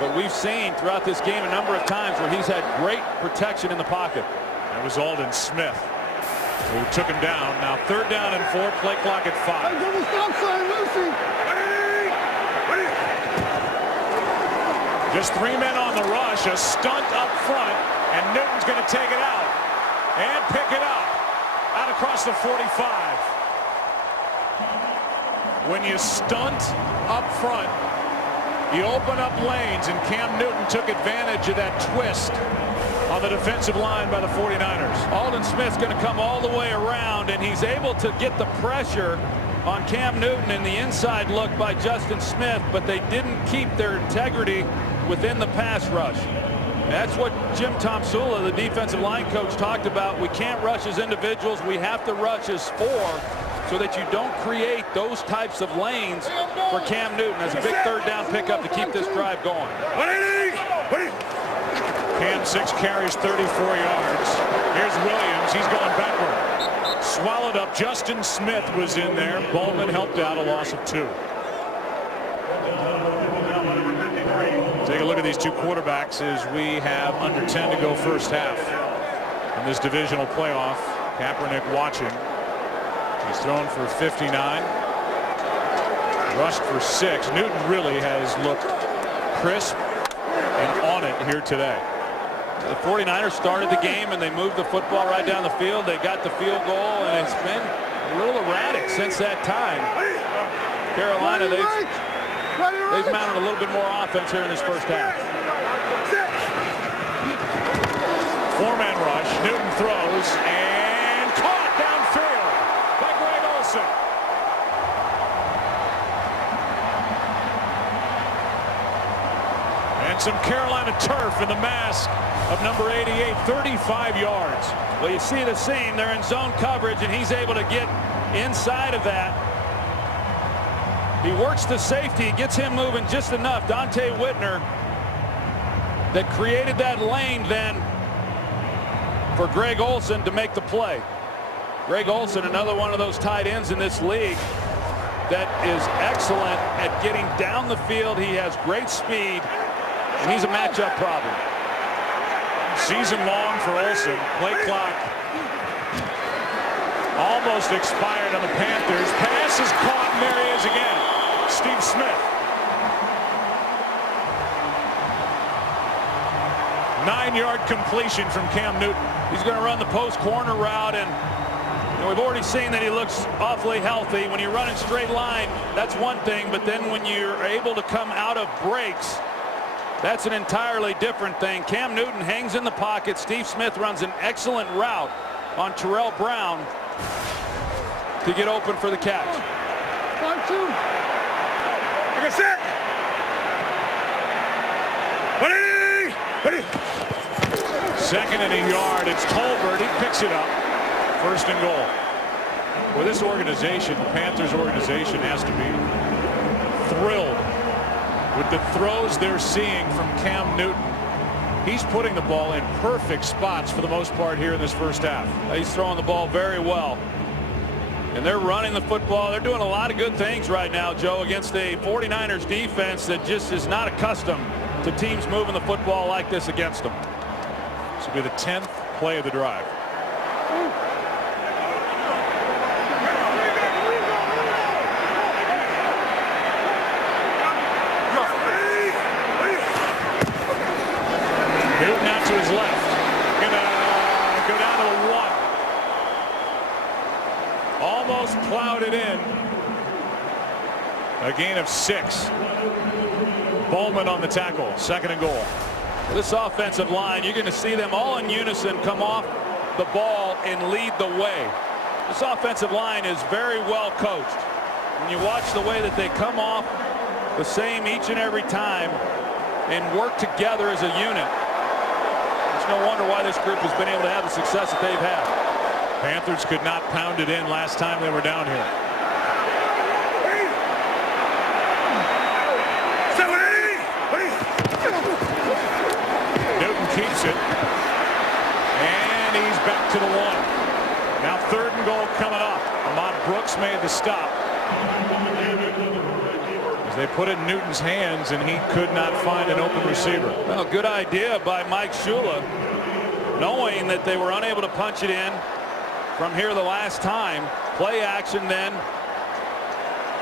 But we've seen throughout this game a number of times where he's had great protection in the pocket. That was Aldon Smith who took him down. Now 3rd down and 4, play clock at 5. Just 3 men on the rush, a stunt up front, and Newton's going to take it out and pick it up out across the 45. When you stunt up front, you open up lanes, and Cam Newton took advantage of that twist on the defensive line by the 49ers. Aldon Smith's going to come all the way around, and he's able to get the pressure on Cam Newton in the inside look by Justin Smith, but they didn't keep their integrity within the pass rush. That's what Jim Tomsula, the defensive line coach, talked about. We can't rush as individuals. We have to rush as 4 so that you don't create those types of lanes for Cam Newton as a big 3rd down pickup to keep this drive going. Cam 6 carries, 34 yards. Here's Williams. He's going backward. Swallowed up. Justin Smith was in there. Bowman helped out, a loss of 2. Take a look at these two quarterbacks as we have under 10 to go first half in this divisional playoff. Kaepernick watching. He's thrown for 59. Rushed for 6. Newton really has looked crisp and on it here today. The 49ers started the game and they moved the football right down the field. They got the field goal, and it's been a little erratic since that time. Carolina, they've mounted a little bit more offense here in this first half. 4-man rush. Newton throws and caught downfield by Greg Olsen. And some Carolina turf in the mask of number 88, 35 yards. Well, you see the seam. They're in zone coverage, and he's able to get inside of that. He works the safety, gets him moving just enough. Dante Whitner that created that lane then for Greg Olsen to make the play. Greg Olsen, another one of those tight ends in this league that is excellent at getting down the field. He has great speed, and he's a matchup problem. Season long for Olsen. Play clock almost expired on the Panthers. Pass is caught, and there he is again. Steve Smith. 9-yard completion from Cam Newton. He's going to run the post corner route, and we've already seen that he looks awfully healthy. When you run in straight line, that's one thing, but then when you're able to come out of breaks, that's an entirely different thing. Cam Newton hangs in the pocket. Steve Smith runs an excellent route on Terrell Brown to get open for the catch. 1-2. Like I said. Second and a yard. It's Tolbert. He picks it up. 1st and goal. Well, this organization, the Panthers organization, has to be thrilled with the throws they're seeing from Cam Newton. He's putting the ball in perfect spots for the most part here in this first half. He's throwing the ball very well. And they're running the football. They're doing a lot of good things right now, Joe, against a 49ers defense that just is not accustomed to teams moving the football like this against them. This will be the 10th play of the drive. Newton out to his left. Gonna go down to the 1. Almost plowed it in. A gain of 6. Bowman on the tackle. 2nd and goal. This offensive line, you're going to see them all in unison come off the ball and lead the way. This offensive line is very well coached. When you watch the way that they come off the same each and every time and work together as a unit, it's no wonder why this group has been able to have the success that they've had. Panthers could not pound it in last time they were down here. Newton keeps it. And he's back to the 1. Now 3rd and goal coming up. Ahmad Brooks made the stop. As they put it in Newton's hands, and he could not find an open receiver. Well, good idea by Mike Shula, knowing that they were unable to punch it in from here the last time. Play action then.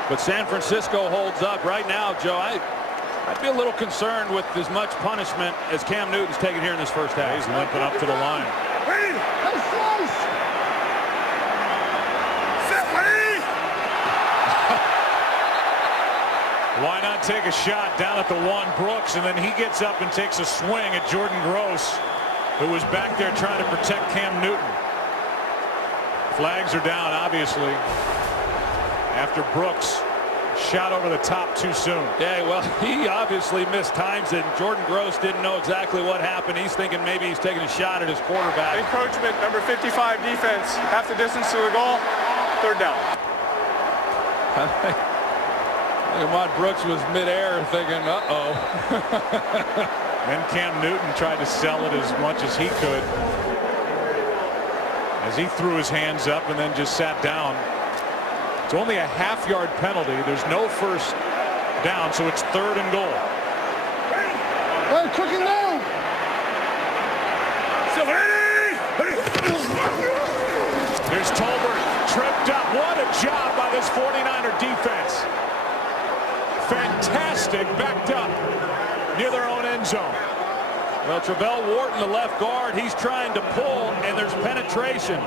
But San Francisco holds up. Right now, Joe, I'd be a little concerned with as much punishment as Cam Newton's taking here in this first half. He's limping up to the line. Why not take a shot down at the 1, Brooks, and then he gets up and takes a swing at Jordan Gross, who was back there trying to protect Cam Newton. Flags are down, obviously, after Brooks shot over the top too soon. Yeah, well, he obviously missed times, and Jordan Gross didn't know exactly what happened. He's thinking maybe he's taking a shot at his quarterback. Encroachment, number 55 defense. Half the distance to the goal. 3rd down. Ahmad Brooks was midair thinking, uh-oh. Then Cam Newton tried to sell it as much as he could, as he threw his hands up and then just sat down. It's only a half-yard penalty. There's no first down, so it's 3rd and goal. Hey, cooking down. There's Tolbert tripped up. What a job by this 49er defense. Fantastic, backed up near their own end zone. Well, Travell Wharton, the left guard, he's trying to pull, and there's penetration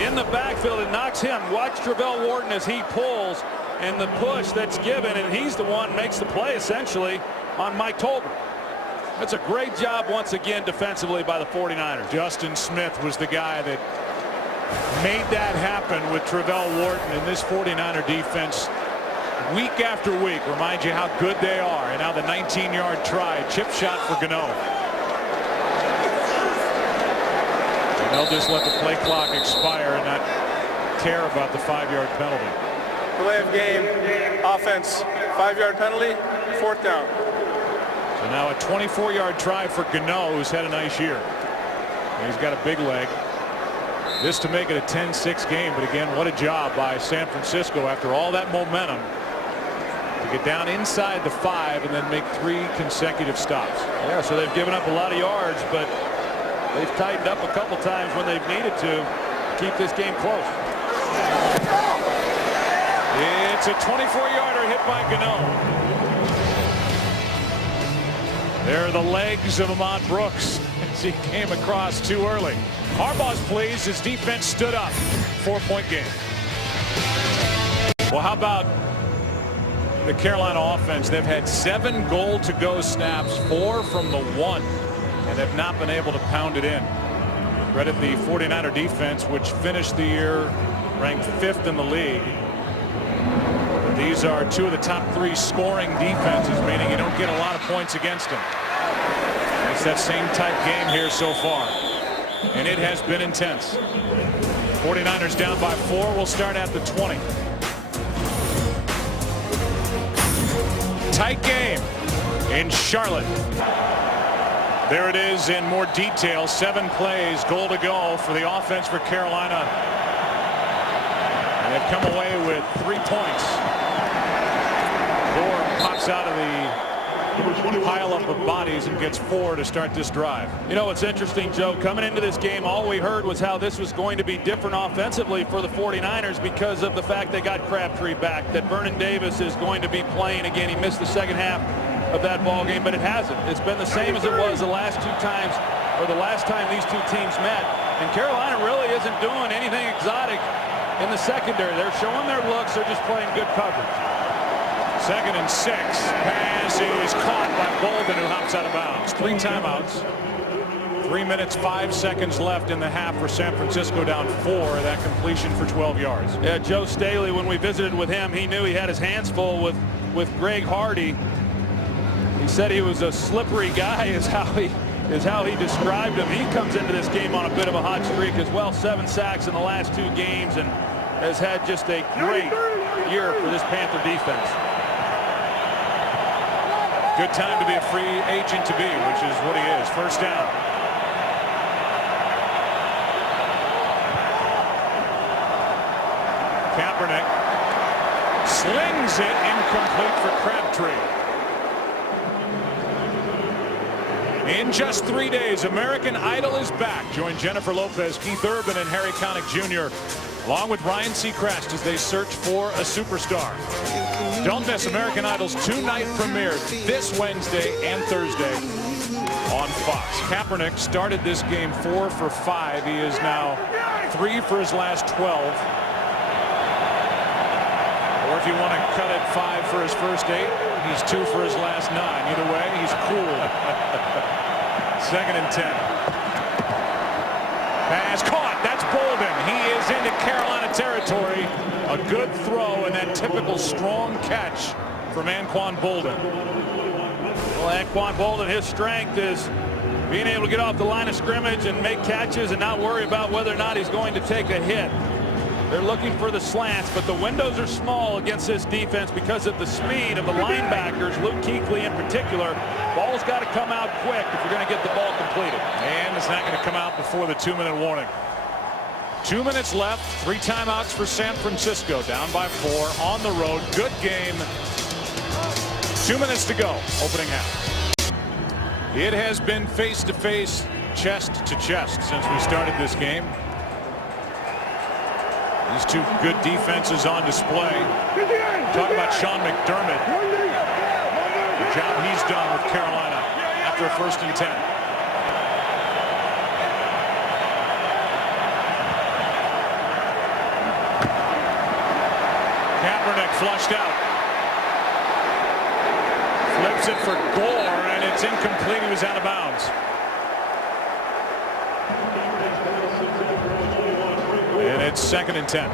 in the backfield. It knocks him. Watch Travell Wharton as he pulls, and the push that's given, and he's the one who makes the play essentially on Mike Tolbert. That's a great job once again defensively by the 49ers. Justin Smith was the guy that made that happen with Travell Wharton, and this 49er defense week after week reminds you how good they are. And now the 19-yard try, chip shot for Gano. And they'll just let the play clock expire and not care about the 5-yard penalty. Delay of game, offense, 5-yard penalty, 4th down. So now a 24-yard try for Gano, who's had a nice year. And he's got a big leg. This to make it a 10-6 game, but again, what a job by San Francisco after all that momentum to get down inside the 5 and then make 3 consecutive stops. Yeah, so they've given up a lot of yards, but they've tightened up a couple times when they've needed to keep this game close. It's a 24-yarder hit by Gano. There are the legs of Ahmad Brooks as he came across too early. Harbaugh's pleased. His defense stood up. 4-point game. Well, how about the Carolina offense? They've had 7 goal-to-go snaps, 4 from the 1, and have not been able to pound it in. Credit the 49er defense, which finished the year ranked 5th in the league. But these are 2 of the top 3 scoring defenses, meaning you don't get a lot of points against them. It's that same type game here so far, and it has been intense. 49ers down by 4. We'll start at the 20. Tight game in Charlotte. There it is in more detail. 7 plays, goal to go for the offense for Carolina. And they've come away with 3 points. Gore pops out of the pile up of bodies and gets 4 to start this drive. You know, it's interesting, Joe, coming into this game, all we heard was how this was going to be different offensively for the 49ers because of the fact they got Crabtree back, that Vernon Davis is going to be playing again. He missed the second half of that ball game, but it hasn't. It's been the same as it was the last 2 times, or the last time these 2 teams met. And Carolina really isn't doing anything exotic in the secondary. They're showing their looks. They're just playing good coverage. 2nd and 6. Pass is caught by Bolden, who hops out of bounds. 3 timeouts. 3 minutes 5 seconds left in the half for San Francisco, down 4. That completion for 12 yards. Yeah, Joe Staley, when we visited with him, he knew he had his hands full with Greg Hardy. He said he was a slippery guy, is how he described him. He comes into this game on a bit of a hot streak as well. 7 sacks in the last 2 games and has had just a great year for this Panther defense. Good time to be a free agent to be, which is what he is. First down. Kaepernick slings it, incomplete for Crabtree. In just 3 days, American Idol is back. Join Jennifer Lopez, Keith Urban, and Harry Connick Jr. along with Ryan Seacrest as they search for a superstar. Don't miss American Idol's 2-night premiere this Wednesday and Thursday on Fox. Kaepernick started this game 4 for 5. He is now 3 for his last 12. Or if you want to cut it 5 for his first 8, he's 2 for his last 9. Either way, he's cool. 2nd and 10. Pass caught. That's Bolden. He is into Carolina territory. A good throw and that typical strong catch from Anquan Bolden. Well, Anquan Bolden, his strength is being able to get off the line of scrimmage and make catches and not worry about whether or not he's going to take a hit. They're looking for the slants, but the windows are small against this defense because of the speed of the linebackers, Luke Kuechly in particular. Ball's got to come out quick if you're going to get the ball completed. And it's not going to come out before the 2-minute warning. 2 minutes left. 3 timeouts for San Francisco. Down by 4 on the road. Good game. 2 minutes to go. Opening half. It has been face-to-face, chest-to-chest since we started this game. These 2 good defenses on display. Talk about Sean McDermott. The job he's done with Carolina after a 1st and 10. Kaepernick flushed out. Flips it for Gore, and it's incomplete. He was out of bounds. And it's 2nd and 10.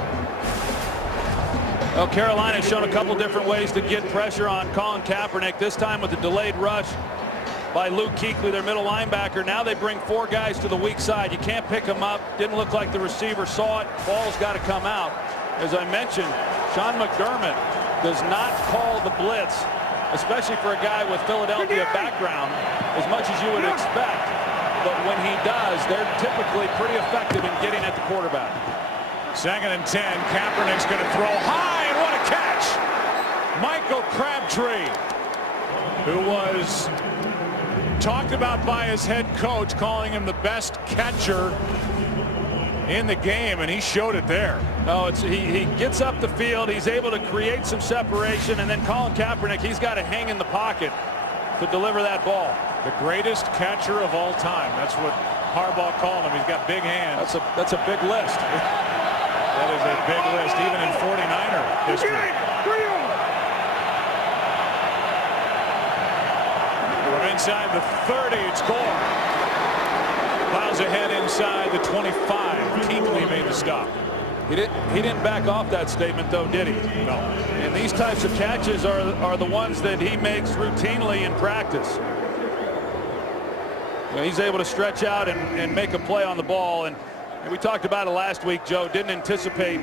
Well, Carolina's shown a couple different ways to get pressure on Colin Kaepernick. This time with the delayed rush by Luke Kuechly, their middle linebacker. Now they bring 4 guys to the weak side. You can't pick them up. Didn't look like the receiver saw it. Ball's got to come out. As I mentioned, Sean McDermott does not call the blitz, especially for a guy with Philadelphia background, as much as you would expect. But when he does, they're typically pretty effective in getting at the quarterback. 2nd and 10. Kaepernick's going to throw high, and what a catch! Michael Crabtree, who was talked about by his head coach, calling him the best catcher in the game, and he showed it there. Oh, he gets up the field. He's able to create some separation, and then Colin Kaepernick, he's got to hang in the pocket to deliver that ball. The greatest catcher of all time. That's what Harbaugh called him. He's got big hands. That's a big list. That is a big list, even in 49er history. From inside the 30, it's Gore. Plows ahead inside the 25. Kuechly made the stop. He didn't back off that statement, though, did he? No. And these types of catches are the ones that he makes routinely in practice. You know, he's able to stretch out and make a play on the ball. And we talked about it last week, Joe. Didn't anticipate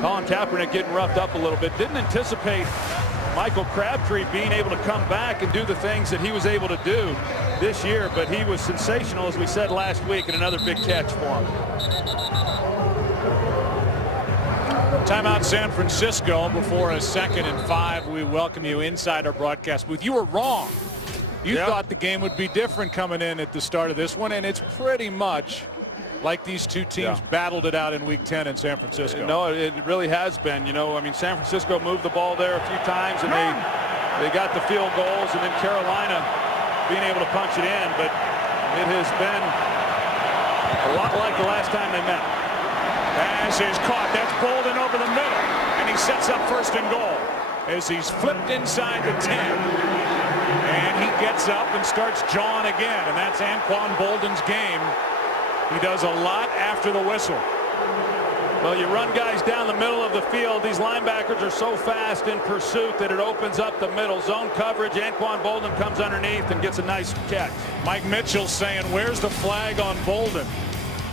Colin Kaepernick getting roughed up a little bit. Didn't anticipate Michael Crabtree being able to come back and do the things that he was able to do this year. But he was sensational, as we said last week, and another big catch for him. Timeout San Francisco before a 2nd and 5. We welcome you inside our broadcast booth. You were wrong. You thought the game would be different coming in at the start of this one, and it's pretty much like these 2 teams battled it out in Week 10 in San Francisco. No, it really has been. You know, I mean, San Francisco moved the ball there a few times, and they got the field goals, and then Carolina being able to punch it in. But it has been a lot like the last time they met. Pass is caught. That's Bolden over the middle, and he sets up 1st and goal. as he's flipped inside the 10. And he gets up and starts jawing again. And that's Anquan Boldin's game. He does a lot after the whistle. Well, you run guys down the middle of the field. These linebackers are so fast in pursuit that it opens up the middle. Zone coverage. Anquan Boldin comes underneath and gets a nice catch. Mike Mitchell saying, where's the flag on Boldin?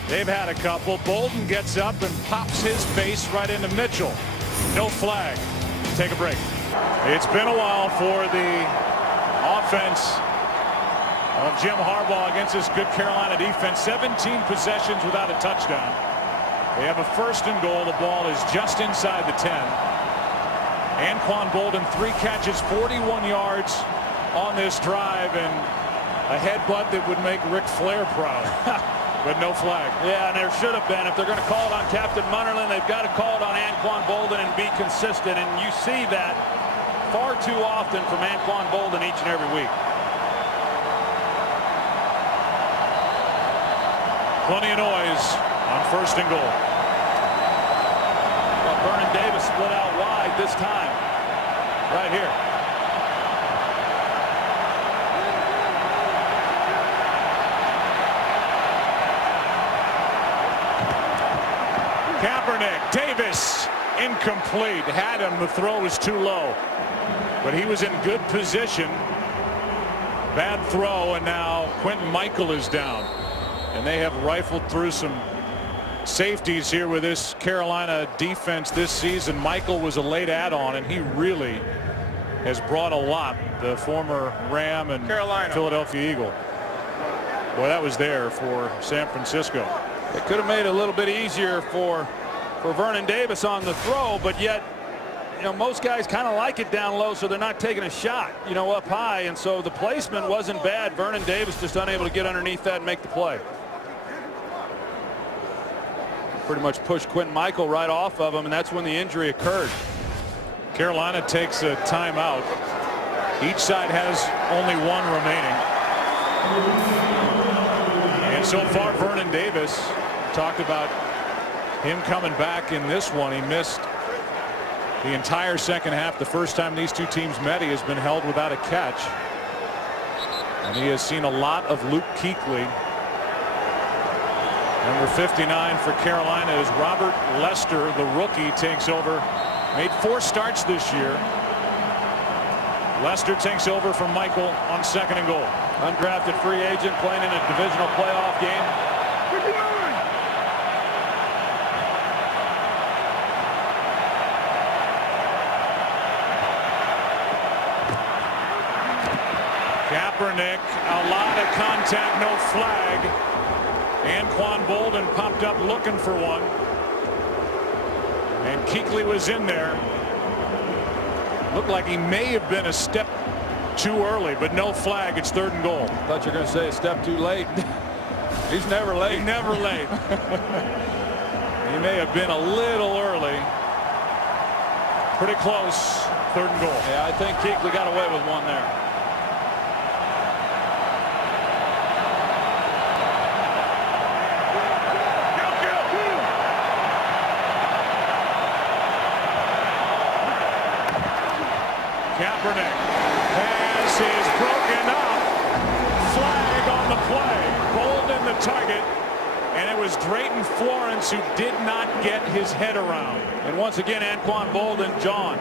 They've had a couple. Boldin gets up and pops his face right into Mitchell. No flag. Take a break. It's been a while for the offense of Jim Harbaugh against this good Carolina defense. 17 possessions without a touchdown. They have a 1st and goal. The ball is just inside the 10. Anquan Boldin 3 catches, 41 yards on this drive, and a headbutt that would make Ric Flair proud. But no flag. Yeah, and there should have been. If they're going to call it on Captain Munnerlyn, they've got to call it on Anquan Boldin and be consistent. And you see that far too often from Anquan Boldin each and every week. Plenty of noise on 1st and goal. Well, Vernon Davis split out wide this time. Right here. Kaepernick, Davis, incomplete. Had him. The throw was too low. But he was in good position. Bad throw, and now Quentin Michael is down. And they have rifled through some safeties here with this Carolina defense this season. Michael was a late add-on, and he really has brought a lot. The former Ram and Philadelphia Eagle. Boy, that was there for San Francisco. It could have made it a little bit easier for Vernon Davis on the throw, but yet, you know, most guys kind of like it down low, so they're not taking a shot, you know, up high, and so the placement wasn't bad. Vernon Davis just unable to get underneath that and make the play. Pretty much pushed Quentin Michael right off of him, and that's when the injury occurred. Carolina takes a timeout. Each side has only 1 remaining. And so far, Vernon Davis talked about him coming back in this one. He missed the entire second half. The first time these two teams met, he has been held without a catch. And he has seen a lot of Luke Kuechly. Number 59 for Carolina is Robert Lester, the rookie, takes over. Made 4 starts this year. Lester takes over from Michael on 2nd and goal. Undrafted free agent playing in a divisional playoff game. Kaepernick, a lot of contact, no flag. Anquan Boldin popped up looking for one. And Kuechly was in there. Looked like he may have been a step too early, but no flag. It's 3rd and goal. Thought you were going to say a step too late. He's never late. He's never late. He may have been a little early. Pretty close. 3rd and goal. Yeah, I think Kuechly got away with one there. Kaepernick pass is broken up. Flag on the play. Boldin the target. And it was Drayton Florence who did not get his head around. And once again, Anquan Boldin, John.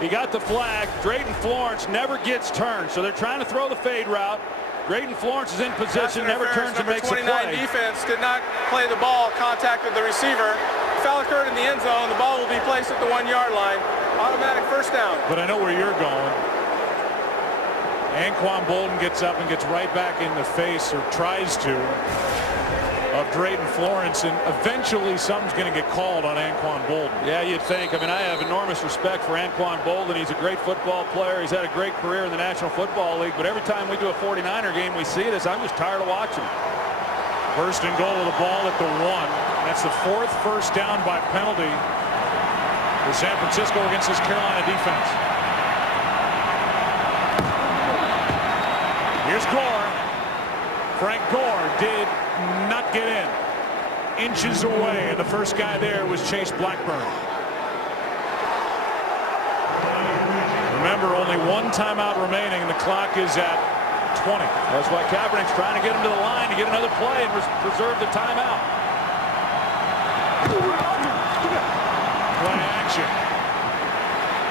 He got the flag. Drayton Florence never gets turned. So they're trying to throw the fade route. Drayton Florence is in position, never turns and makes a play. Number 29 defense did not play the ball, contacted the receiver. Foul occurred in the end zone. The ball will be placed at the 1-yard line. Automatic 1st down. But I know where you're going. Anquan Boldin gets up and gets right back in the face, or tries to, of Drayton Florence, and eventually something's going to get called on Anquan Boldin. Yeah, you'd think. I mean, I have enormous respect for Anquan Boldin. He's a great football player. He's had a great career in the National Football League, but every time we do a 49er game, we see this. I'm just tired of watching. 1st and goal with the ball at the 1. That's the 4th 1st down by penalty for San Francisco against this Carolina defense. Here's Gore. Frank Gore did not get in. Inches away, and the first guy there was Chase Blackburn. Remember, only one timeout remaining, and the clock is at 20. That's why Kaepernick's trying to get him to the line to get another play and preserve the timeout. Play action.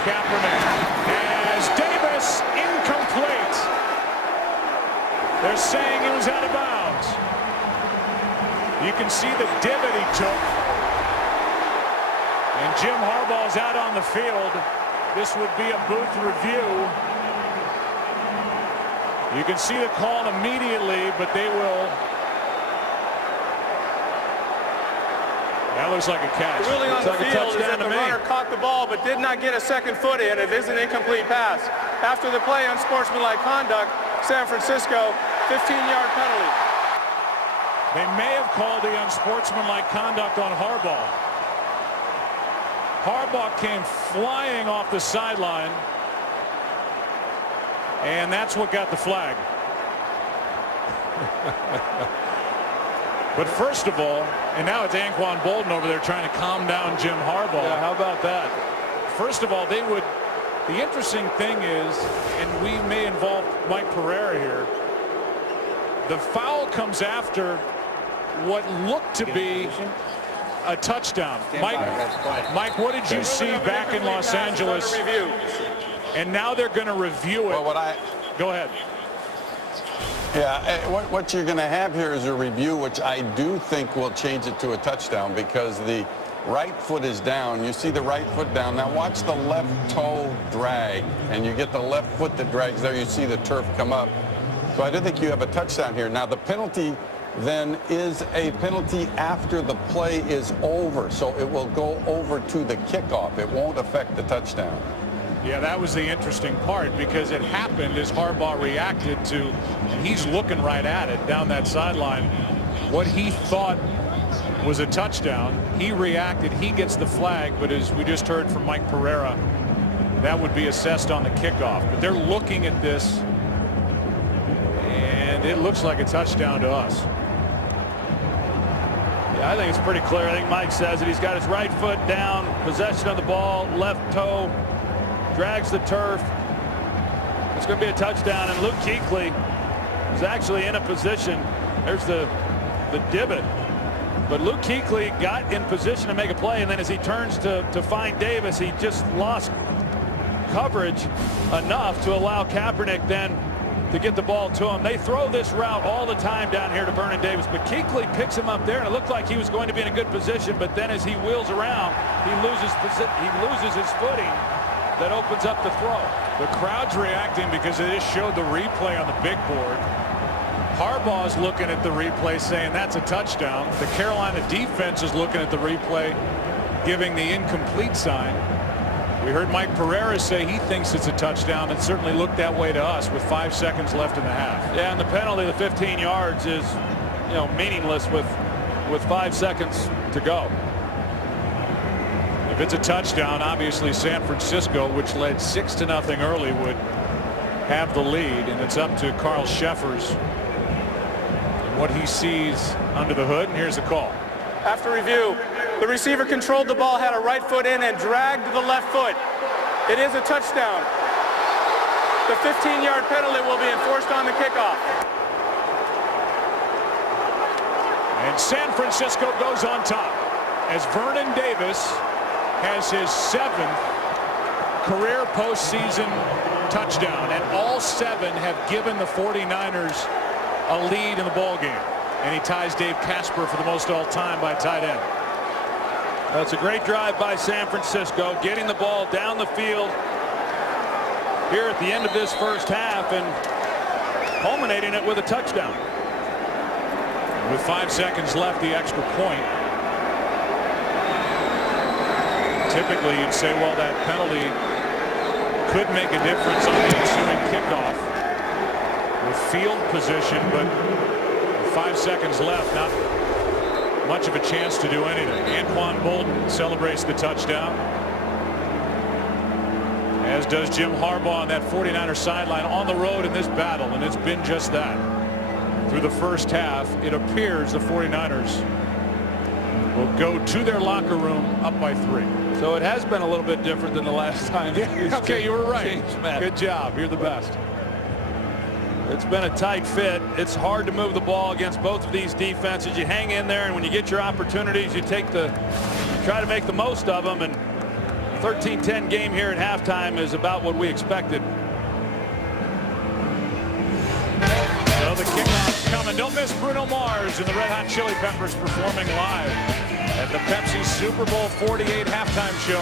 Kaepernick has Davis incomplete. They're saying he was out of bounds. You can see the divot he took. And Jim Harbaugh's out on the field. This would be a booth review. You can see the call immediately, but they will. That looks like a catch. The ruling on the Looks like a field is touchdown that the to me. runner caught the ball but did not get a second foot in. It is an incomplete pass. After the play, unsportsmanlike conduct, San Francisco, 15-yard penalty. They may have called the unsportsmanlike conduct on Harbaugh. Harbaugh came flying off the sideline, and that's what got the flag. But first of all, and now it's Anquan Bolden over there trying to calm down Jim Harbaugh. Yeah, how about that? First of all, the interesting thing is, and we may involve Mike Pereira here, the foul comes after what looked to be a touchdown. Mike, what did you see back in Los Angeles? And now they're going to review it. Well, Go ahead. Yeah, what you're going to have here is a review, which I do think will change it to a touchdown because the right foot is down. You see the right foot down. Now watch the left toe drag, and you get the left foot that drags there. You see the turf come up. So I do think you have a touchdown here. Now the penalty then is a penalty after the play is over. So it will go over to the kickoff. It won't affect the touchdown. Yeah, that was the interesting part because it happened as Harbaugh reacted to, and he's looking right at it down that sideline. What he thought was a touchdown, he reacted, he gets the flag, but as we just heard from Mike Pereira, that would be assessed on the kickoff. But they're looking at this, and it looks like a touchdown to us. Yeah, I think it's pretty clear. I think Mike says it. He's got his right foot down, possession of the ball, left toe, drags the turf. It's going to be a touchdown, and Luke Kuechly is actually in a position. There's the divot. But Luke Kuechly got in position to make a play, and then as he turns to find Davis, he just lost coverage enough to allow Kaepernick then to get the ball to him. They throw this route all the time down here to Vernon Davis, but Kuechly picks him up there, and it looked like he was going to be in a good position, but then as he wheels around, he loses his footing. That opens up the throw. The crowd's reacting because they just showed the replay on the big board. Harbaugh's looking at the replay saying that's a touchdown. The Carolina defense is looking at the replay giving the incomplete sign. We heard Mike Pereira say he thinks it's a touchdown. It certainly looked that way to us with 5 seconds left in the half. Yeah, and the penalty, the 15 yards, is meaningless with 5 seconds to go. If it's a touchdown, obviously San Francisco, which led 6-0 early, would have the lead, and it's up to Carl Sheffers and what he sees under the hood. And here's the call. After review, the receiver controlled the ball, had a right foot in, and dragged the left foot. It is a touchdown. The 15-yard penalty will be enforced on the kickoff. And San Francisco goes on top as Vernon Davis has his 7th career postseason touchdown, and all 7 have given the 49ers a lead in the ball game, and he ties Dave Casper for the most all time by tight end. That's a great drive by San Francisco, getting the ball down the field here at the end of this first half and culminating it with a touchdown. With 5 seconds left, the extra point. Typically you'd say, well, that penalty could make a difference on the ensuing kickoff with field position, but with 5 seconds left, not much of a chance to do anything. Anquan Bolden celebrates the touchdown, as does Jim Harbaugh on that 49er sideline on the road in this battle, and it's been just that. Through the first half, it appears the 49ers will go to their locker room up by 3. So it has been a little bit different than the last time. Yeah, okay, you were right. Good job. You're the best. It's been a tight fit. It's hard to move the ball against both of these defenses. You hang in there, and when you get your opportunities, you try to make the most of them. And 13-10 game here at halftime is about what we expected. So the kickoff's coming. Don't miss Bruno Mars and the Red Hot Chili Peppers performing live at the Pepsi Super Bowl 48 halftime show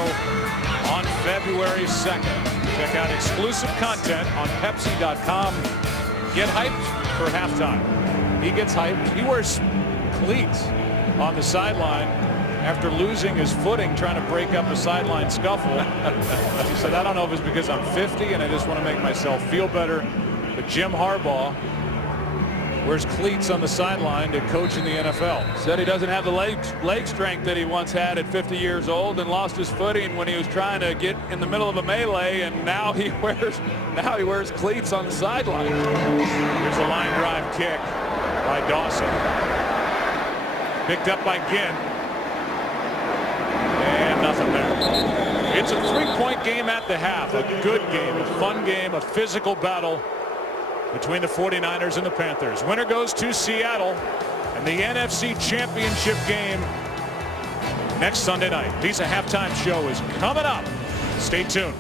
on February 2nd. Check out exclusive content on Pepsi.com. Get hyped for halftime. He gets hyped. He wears cleats on the sideline after losing his footing trying to break up a sideline scuffle. He said, I don't know if it's because I'm 50 and I just want to make myself feel better. But Jim Harbaugh wears cleats on the sideline to coach in the NFL. Said he doesn't have the leg strength that he once had at 50 years old, and lost his footing when he was trying to get in the middle of a melee, and now he wears cleats on the sideline. Here's a line drive kick by Dawson. Picked up by Ginn. And nothing there. It's a 3-point game at the half. A good game, a fun game, a physical battle between the 49ers and the Panthers. Winner goes to Seattle, and the NFC Championship game next Sunday night. Visa halftime show is coming up. Stay tuned.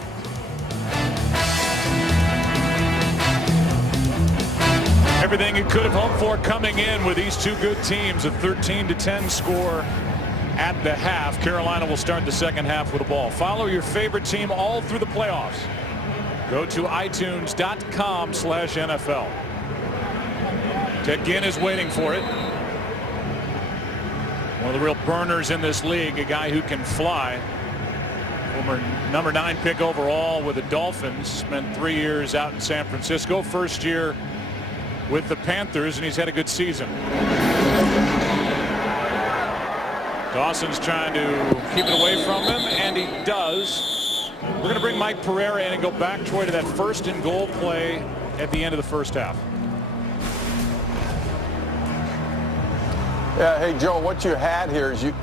Everything you could have hoped for coming in with these two good teams. A 13-10 score at the half. Carolina will start the second half with a ball. Follow your favorite team all through the playoffs. Go to itunes.com/NFL. Ted Ginn is waiting for it. One of the real burners in this league, a guy who can fly. Former number 9 pick overall with the Dolphins. Spent 3 years out in San Francisco. First year with the Panthers, and he's had a good season. Dawson's trying to keep it away from him, and he does. We're going to bring Mike Pereira in and go back, Troy, to that first and goal play at the end of the first half. Yeah, hey, Joe, what you had here is you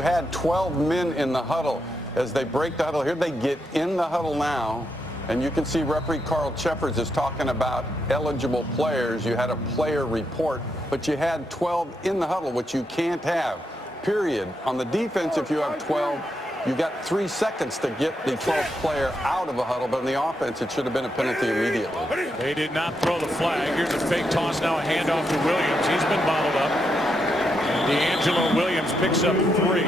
had 12 men in the huddle. As they break the huddle here, they get in the huddle now, and you can see referee Carl Cheffers is talking about eligible players. You had a player report, but you had 12 in the huddle, which you can't have, period. On the defense, if you have 12, you got 3 seconds to get the 12th player out of a huddle, but in the offense, it should have been a penalty immediately. They did not throw the flag. Here's a fake toss, now a handoff to Williams. He's been bottled up. And D'Angelo Williams picks up 3.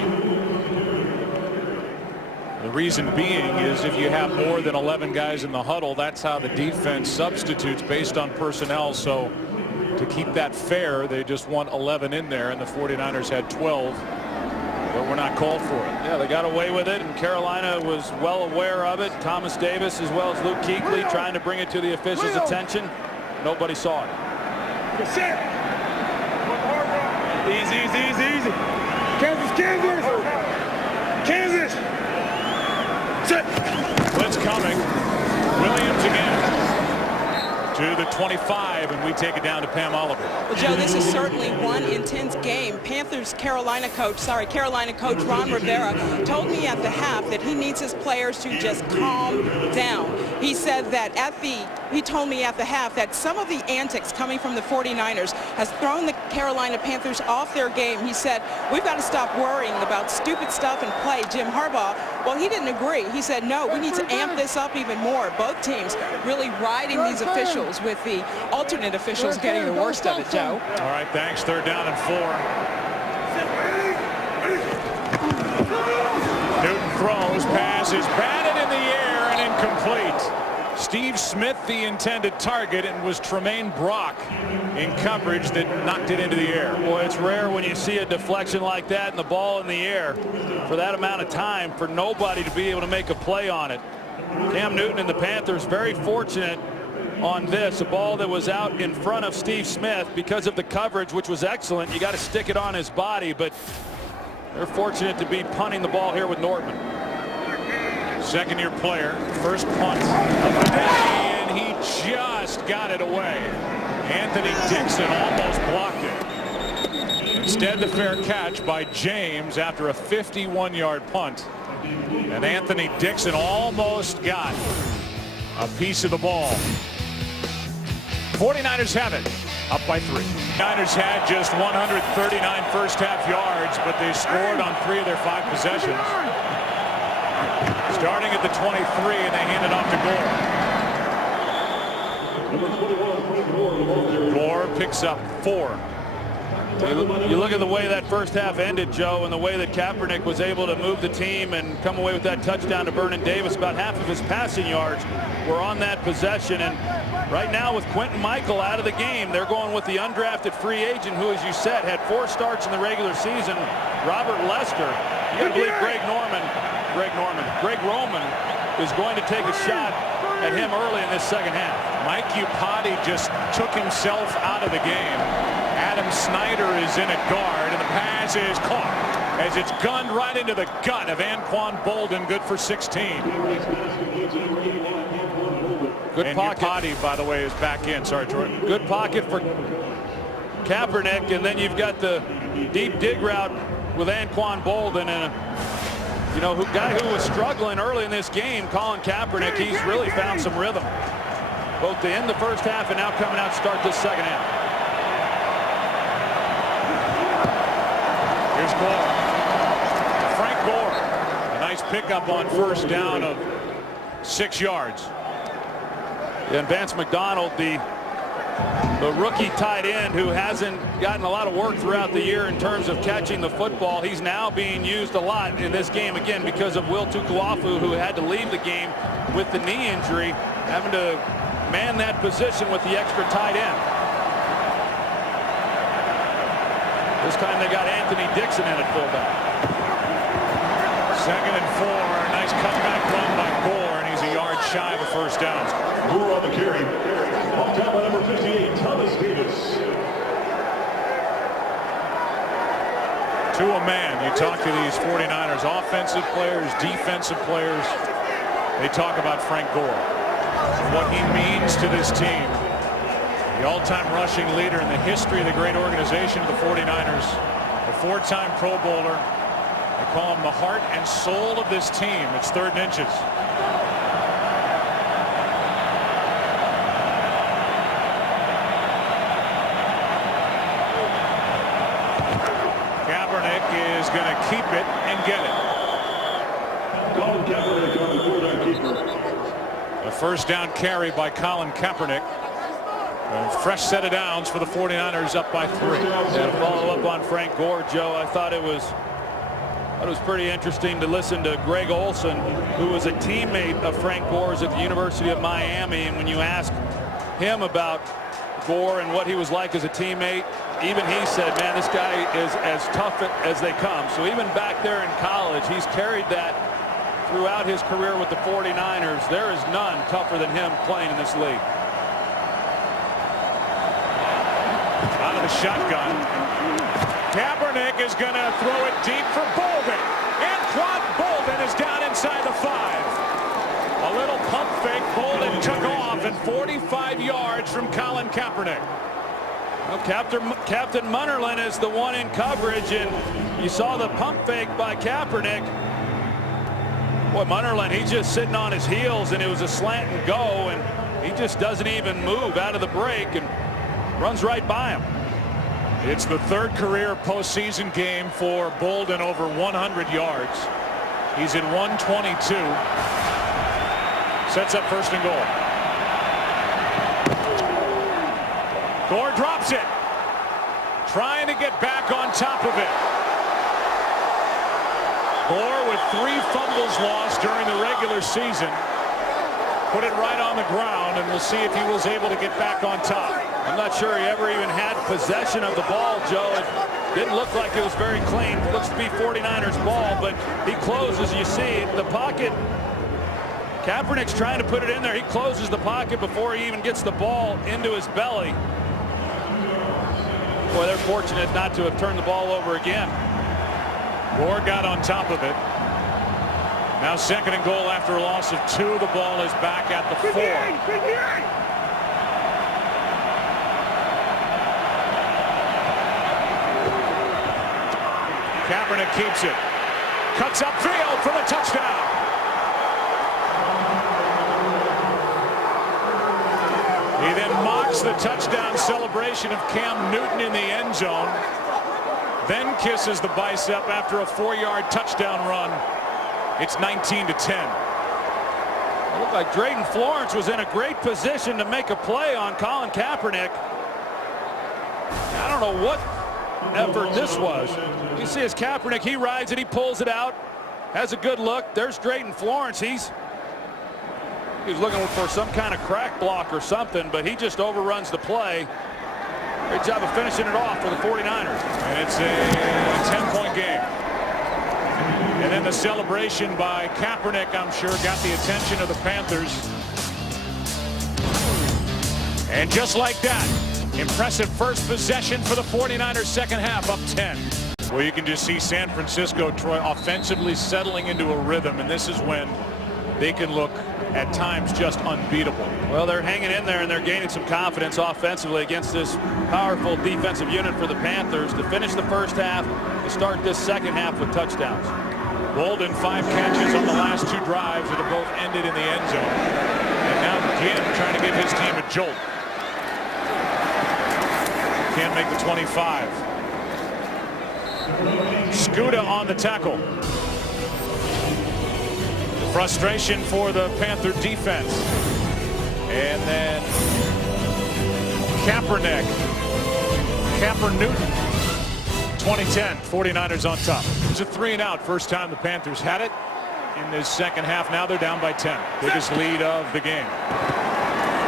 The reason being is if you have more than 11 guys in the huddle, that's how the defense substitutes based on personnel. So to keep that fair, they just want 11 in there, and the 49ers had 12. But we're not called for it. Yeah, they got away with it, and Carolina was well aware of it. Thomas Davis as well as Luke Kuechly trying to bring it to the officials' attention. Nobody saw it. Easy. Kansas. Sit. Blitz coming. Williams again to the 25, and we take it down to Pam Oliver. Well, Joe, this is certainly one intense game. Carolina coach Ron Rivera told me at the half that he needs his players to just calm down. He said that he told me at the half that some of the antics coming from the 49ers has thrown the Carolina Panthers off their game. He said, we've got to stop worrying about stupid stuff and play. Jim Harbaugh, well, he didn't agree. He said, no, we need to amp this up even more. Both teams really riding these officials, with the alternate officials getting the worst of it, Joe. All right, thanks. 3rd down and 4. Newton throws, pass is batted in the air and incomplete. Steve Smith, the intended target, and was Tremaine Brock in coverage that knocked it into the air. Boy, it's rare when you see a deflection like that and the ball in the air for that amount of time for nobody to be able to make a play on it. Cam Newton and the Panthers very fortunate on this, a ball that was out in front of Steve Smith because of the coverage, which was excellent. You got to stick it on his body, but they're fortunate to be punting the ball here with Nortman. Second-year player, first punt of the day, and he just got it away. Anthony Dixon almost blocked it. Instead, the fair catch by James after a 51-yard punt. And Anthony Dixon almost got a piece of the ball. 49ers have it, up by 3. Niners had just 139 first-half yards, but they scored on 3 of their 5 possessions. Starting at the 23, and they hand it off to Gore. Gore picks up 4. You look at the way that first half ended, Joe, and the way that Kaepernick was able to move the team and come away with that touchdown to Vernon Davis. About half of his passing yards were on that possession. And right now with Quentin Michael out of the game, they're going with the undrafted free agent who, as you said, had 4 starts in the regular season, Robert Lester. You got to believe Greg Roman is going to take a shot at him early in this second half. Mike Iupati just took himself out of the game. Adam Snyder is in at guard, and the pass is caught as it's gunned right into the gut of Anquan Bolden, good for 16. Good and pocket. Iupati, by the way, is back in. Sorry, Jordan. Good pocket for Kaepernick, and then you've got the deep dig route with Anquan Bolden, and guy who was struggling early in this game, Colin Kaepernick. He's really found some rhythm, both to end the first half and now coming out to start this second half. Here's Gore. Frank Gore. A nice pickup on first down of 6 yards. And Vance McDonald, the rookie tight end who hasn't gotten a lot of work throughout the year in terms of catching the football. He's now being used a lot in this game again because of Will Tukuafu, who had to leave the game with the knee injury, having to man that position with the extra tight end. This time they got Anthony Dixon in at fullback. 2nd and 4. Nice cutback run by Gore, and he's a yard shy of a first down. Gore on the carry. Off down by number 58, Thomas Davis. To a man, you talk to these 49ers offensive players, defensive players. They talk about Frank Gore, what he means to this team. The all-time rushing leader in the history of the great organization of the 49ers. A 4-time Pro Bowler. They call him the heart and soul of this team. It's 3rd and inches. Kaepernick is going to keep it and get it. A first down carry by Colin Kaepernick. A fresh set of downs for the 49ers, up by 3. And to follow up on Frank Gore, Joe, I thought it was pretty interesting to listen to Greg Olson, who was a teammate of Frank Gore's at the University of Miami. And when you ask him about Gore and what he was like as a teammate, even he said, man, this guy is as tough as they come. So even back there in college, he's carried that throughout his career with the 49ers. There is none tougher than him playing in this league. Out of the shotgun. Kaepernick is going to throw it deep for Bolden. Anquan Bolden is down inside the 5. A little pump fake. Bolden took off, and 45 yards from Colin Kaepernick. Well, Captain Munnerlyn is the one in coverage, and you saw the pump fake by Kaepernick. Boy, Munnerlyn, he's just sitting on his heels, and it was a slant and go, and he just doesn't even move out of the break and runs right by him. It's the 3rd career postseason game for Bolden, over 100 yards. He's at 122. Sets up 1st and goal. Gore drops it. Trying to get back on top of it. Gore with 3 fumbles lost during the regular season. Put it right on the ground, and we'll see if he was able to get back on top. I'm not sure he ever even had possession of the ball, Joe. It didn't look like it was very clean. It looks to be 49ers ball, but he closes, you see, the pocket. Kaepernick's trying to put it in there. He closes the pocket before he even gets the ball into his belly. Boy, they're fortunate not to have turned the ball over again. Gore got on top of it. Now 2nd and goal after a loss of 2. The ball is back at the 4. Kaepernick keeps it. cuts upfield for the touchdown. He then mocks the touchdown celebration of Cam Newton in the end zone, then kisses the bicep after a 4-yard touchdown run. It's 19-10. It looked like Drayton Florence was in a great position to make a play on Colin Kaepernick. I don't know what effort this was. You see as Kaepernick, he rides it, he pulls it out, has a good look. There's Drayton Florence. He's looking for some kind of crack block or something, but he just overruns the play. Great job of finishing it off for the 49ers. And it's a 10-point game. And then the celebration by Kaepernick, I'm sure, got the attention of the Panthers. And just like that, impressive first possession for the 49ers, second half up 10. Well, you can just see San Francisco, Troy, offensively settling into a rhythm, and this is when they can look at times just unbeatable. Well, they're hanging in there and they're gaining some confidence offensively against this powerful defensive unit for the Panthers to finish the first half, to start this second half with touchdowns. Bolden 5 catches on the last 2 drives that have both ended in the end zone. And now Ginn trying to give his team a jolt. Can't make the 25. Scuda on the tackle. Frustration for the Panther defense. And then Kaepernick. Newton. 2010, 49ers on top. It's a 3-and-out. First time the Panthers had it in this second half. Now they're down by 10. Biggest lead of the game.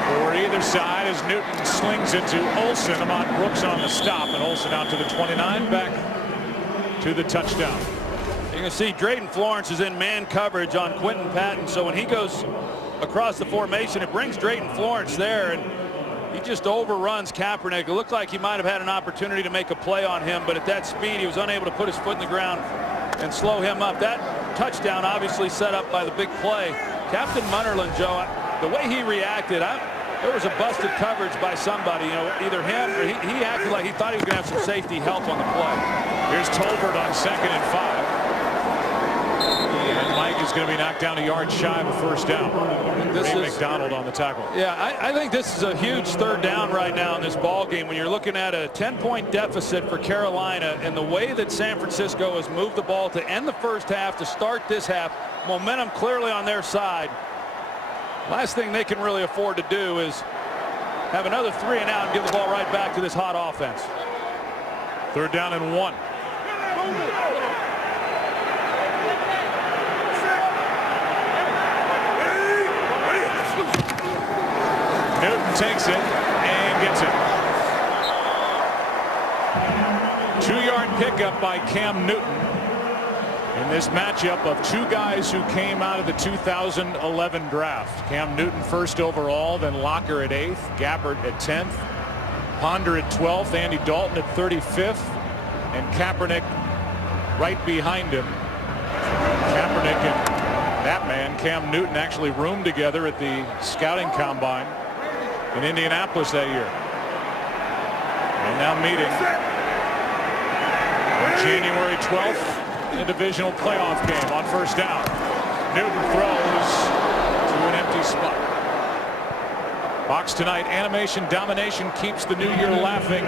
For either side as Newton slings it to Olsen. Ahmad Brooks on the stop, and Olsen out to the 29, back to the touchdown. You can see Drayton Florence is in man coverage on Quentin Patton, so when he goes across the formation, it brings Drayton Florence there, and he just overruns Kaepernick. It looked like he might have had an opportunity to make a play on him, but at that speed, he was unable to put his foot in the ground and slow him up. That touchdown obviously set up by the big play. Captain Munnerlyn, Joe, the way he reacted, there was a busted coverage by somebody, either him or he acted like he thought he was going to have some safety help on the play. Here's Tolbert on 2nd and 5. And Mike is going to be knocked down a yard shy of a first down. This is McDonald on the tackle. Yeah, I think this is a huge third down right now in this ball game when you're looking at a 10-point deficit for Carolina, and the way that San Francisco has moved the ball to end the first half, to start this half, momentum clearly on their side. Last thing they can really afford to do is have another 3-and-out and give the ball right back to this hot offense. 3rd down and 1. Newton takes it and gets it. 2-yard pickup by Cam Newton in this matchup of 2 guys who came out of the 2011 draft. Cam Newton first overall, then Locker at 8th, Gabbert at 10th, Ponder at 12th, Andy Dalton at 35th, and Kaepernick right behind him. Kaepernick and that man, Cam Newton, actually roomed together at the scouting combine in Indianapolis that year. And now meeting on January 12th in a divisional playoff game on first down. Newton throws to an empty spot. Fox tonight, animation domination keeps the new year laughing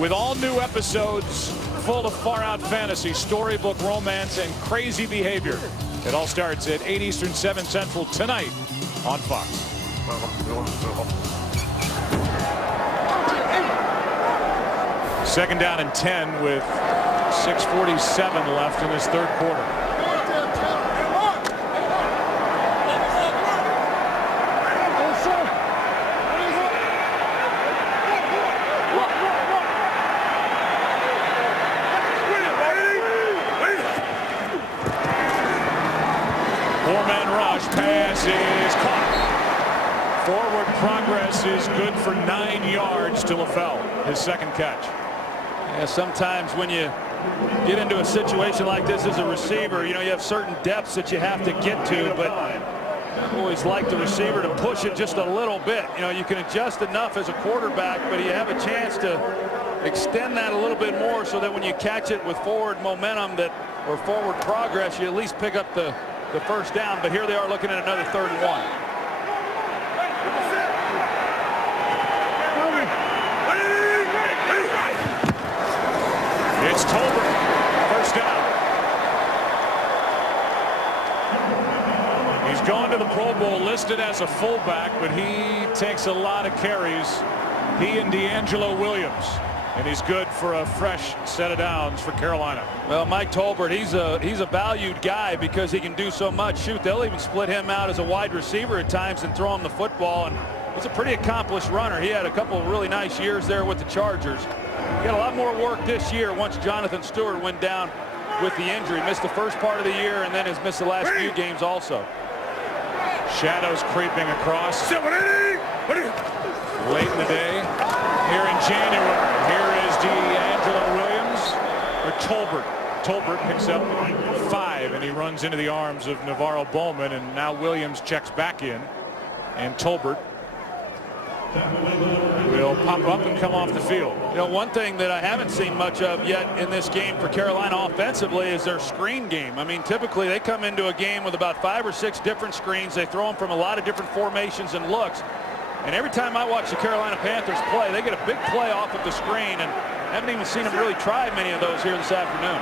with all new episodes full of far-out fantasy, storybook romance, and crazy behavior. It all starts at 8 Eastern, 7 Central tonight on Fox. Second down and 10 with 6:47 left in this third quarter. Four-man rush, pass is caught. Forward progress is good for 9 yards to LaFell, his second catch. Yeah, sometimes when you get into a situation like this as a receiver, you have certain depths that you have to get to, but Always like the receiver to push it just a little bit. You know, you can adjust enough as a quarterback, but you have a chance to extend that a little bit more so that when you catch it with forward momentum or forward progress, you at least pick up the first down. But here they are looking at another 3rd and 1. It's Tolbert, first down. He's gone to the Pro Bowl listed as a fullback, but he takes a lot of carries. He and D'Angelo Williams, and he's good for a fresh set of downs for Carolina. Well, Mike Tolbert, he's a valued guy because he can do so much. Shoot, they'll even split him out as a wide receiver at times and throw him the football. And he's a pretty accomplished runner. He had a couple of really nice years there with the Chargers. He got a lot more work this year once Jonathan Stewart went down with the injury. Missed the first part of the year and then has missed the last few games also. Shadows creeping across. Late in the day. Here in January. Here is D'Angelo Williams. Or Tolbert. Tolbert picks up 5 and he runs into the arms of Navarro Bowman, and now Williams checks back in, and Tolbert will pop up and come off the field. You know, one thing that I haven't seen much of yet in this game for Carolina offensively is their screen game. I mean, typically they come into a game with about 5 or 6 different screens. They throw them from a lot of different formations and looks. And every time I watch the Carolina Panthers play, they get a big play off of the screen, and I haven't even seen them really try many of those here this afternoon.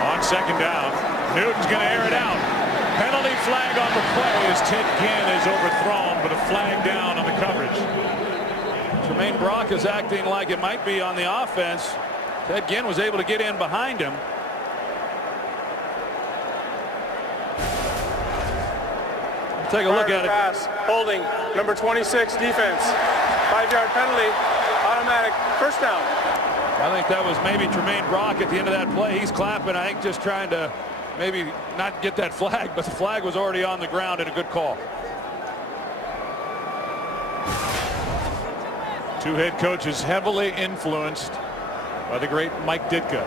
On 2nd down, Newton's going to air it out. Penalty flag on the play as Ted Ginn is overthrown, but a flag down on the coverage. Tremaine Brock is acting like it might be on the offense. Ted Ginn was able to get in behind him. Take a look at it. Pass, holding, number 26 defense. 5-yard penalty, automatic first down. I think that was maybe Tremaine Brock at the end of that play. He's clapping, I think, just trying to maybe not get that flag, but the flag was already on the ground, and a good call. 2 head coaches heavily influenced by the great Mike Ditka.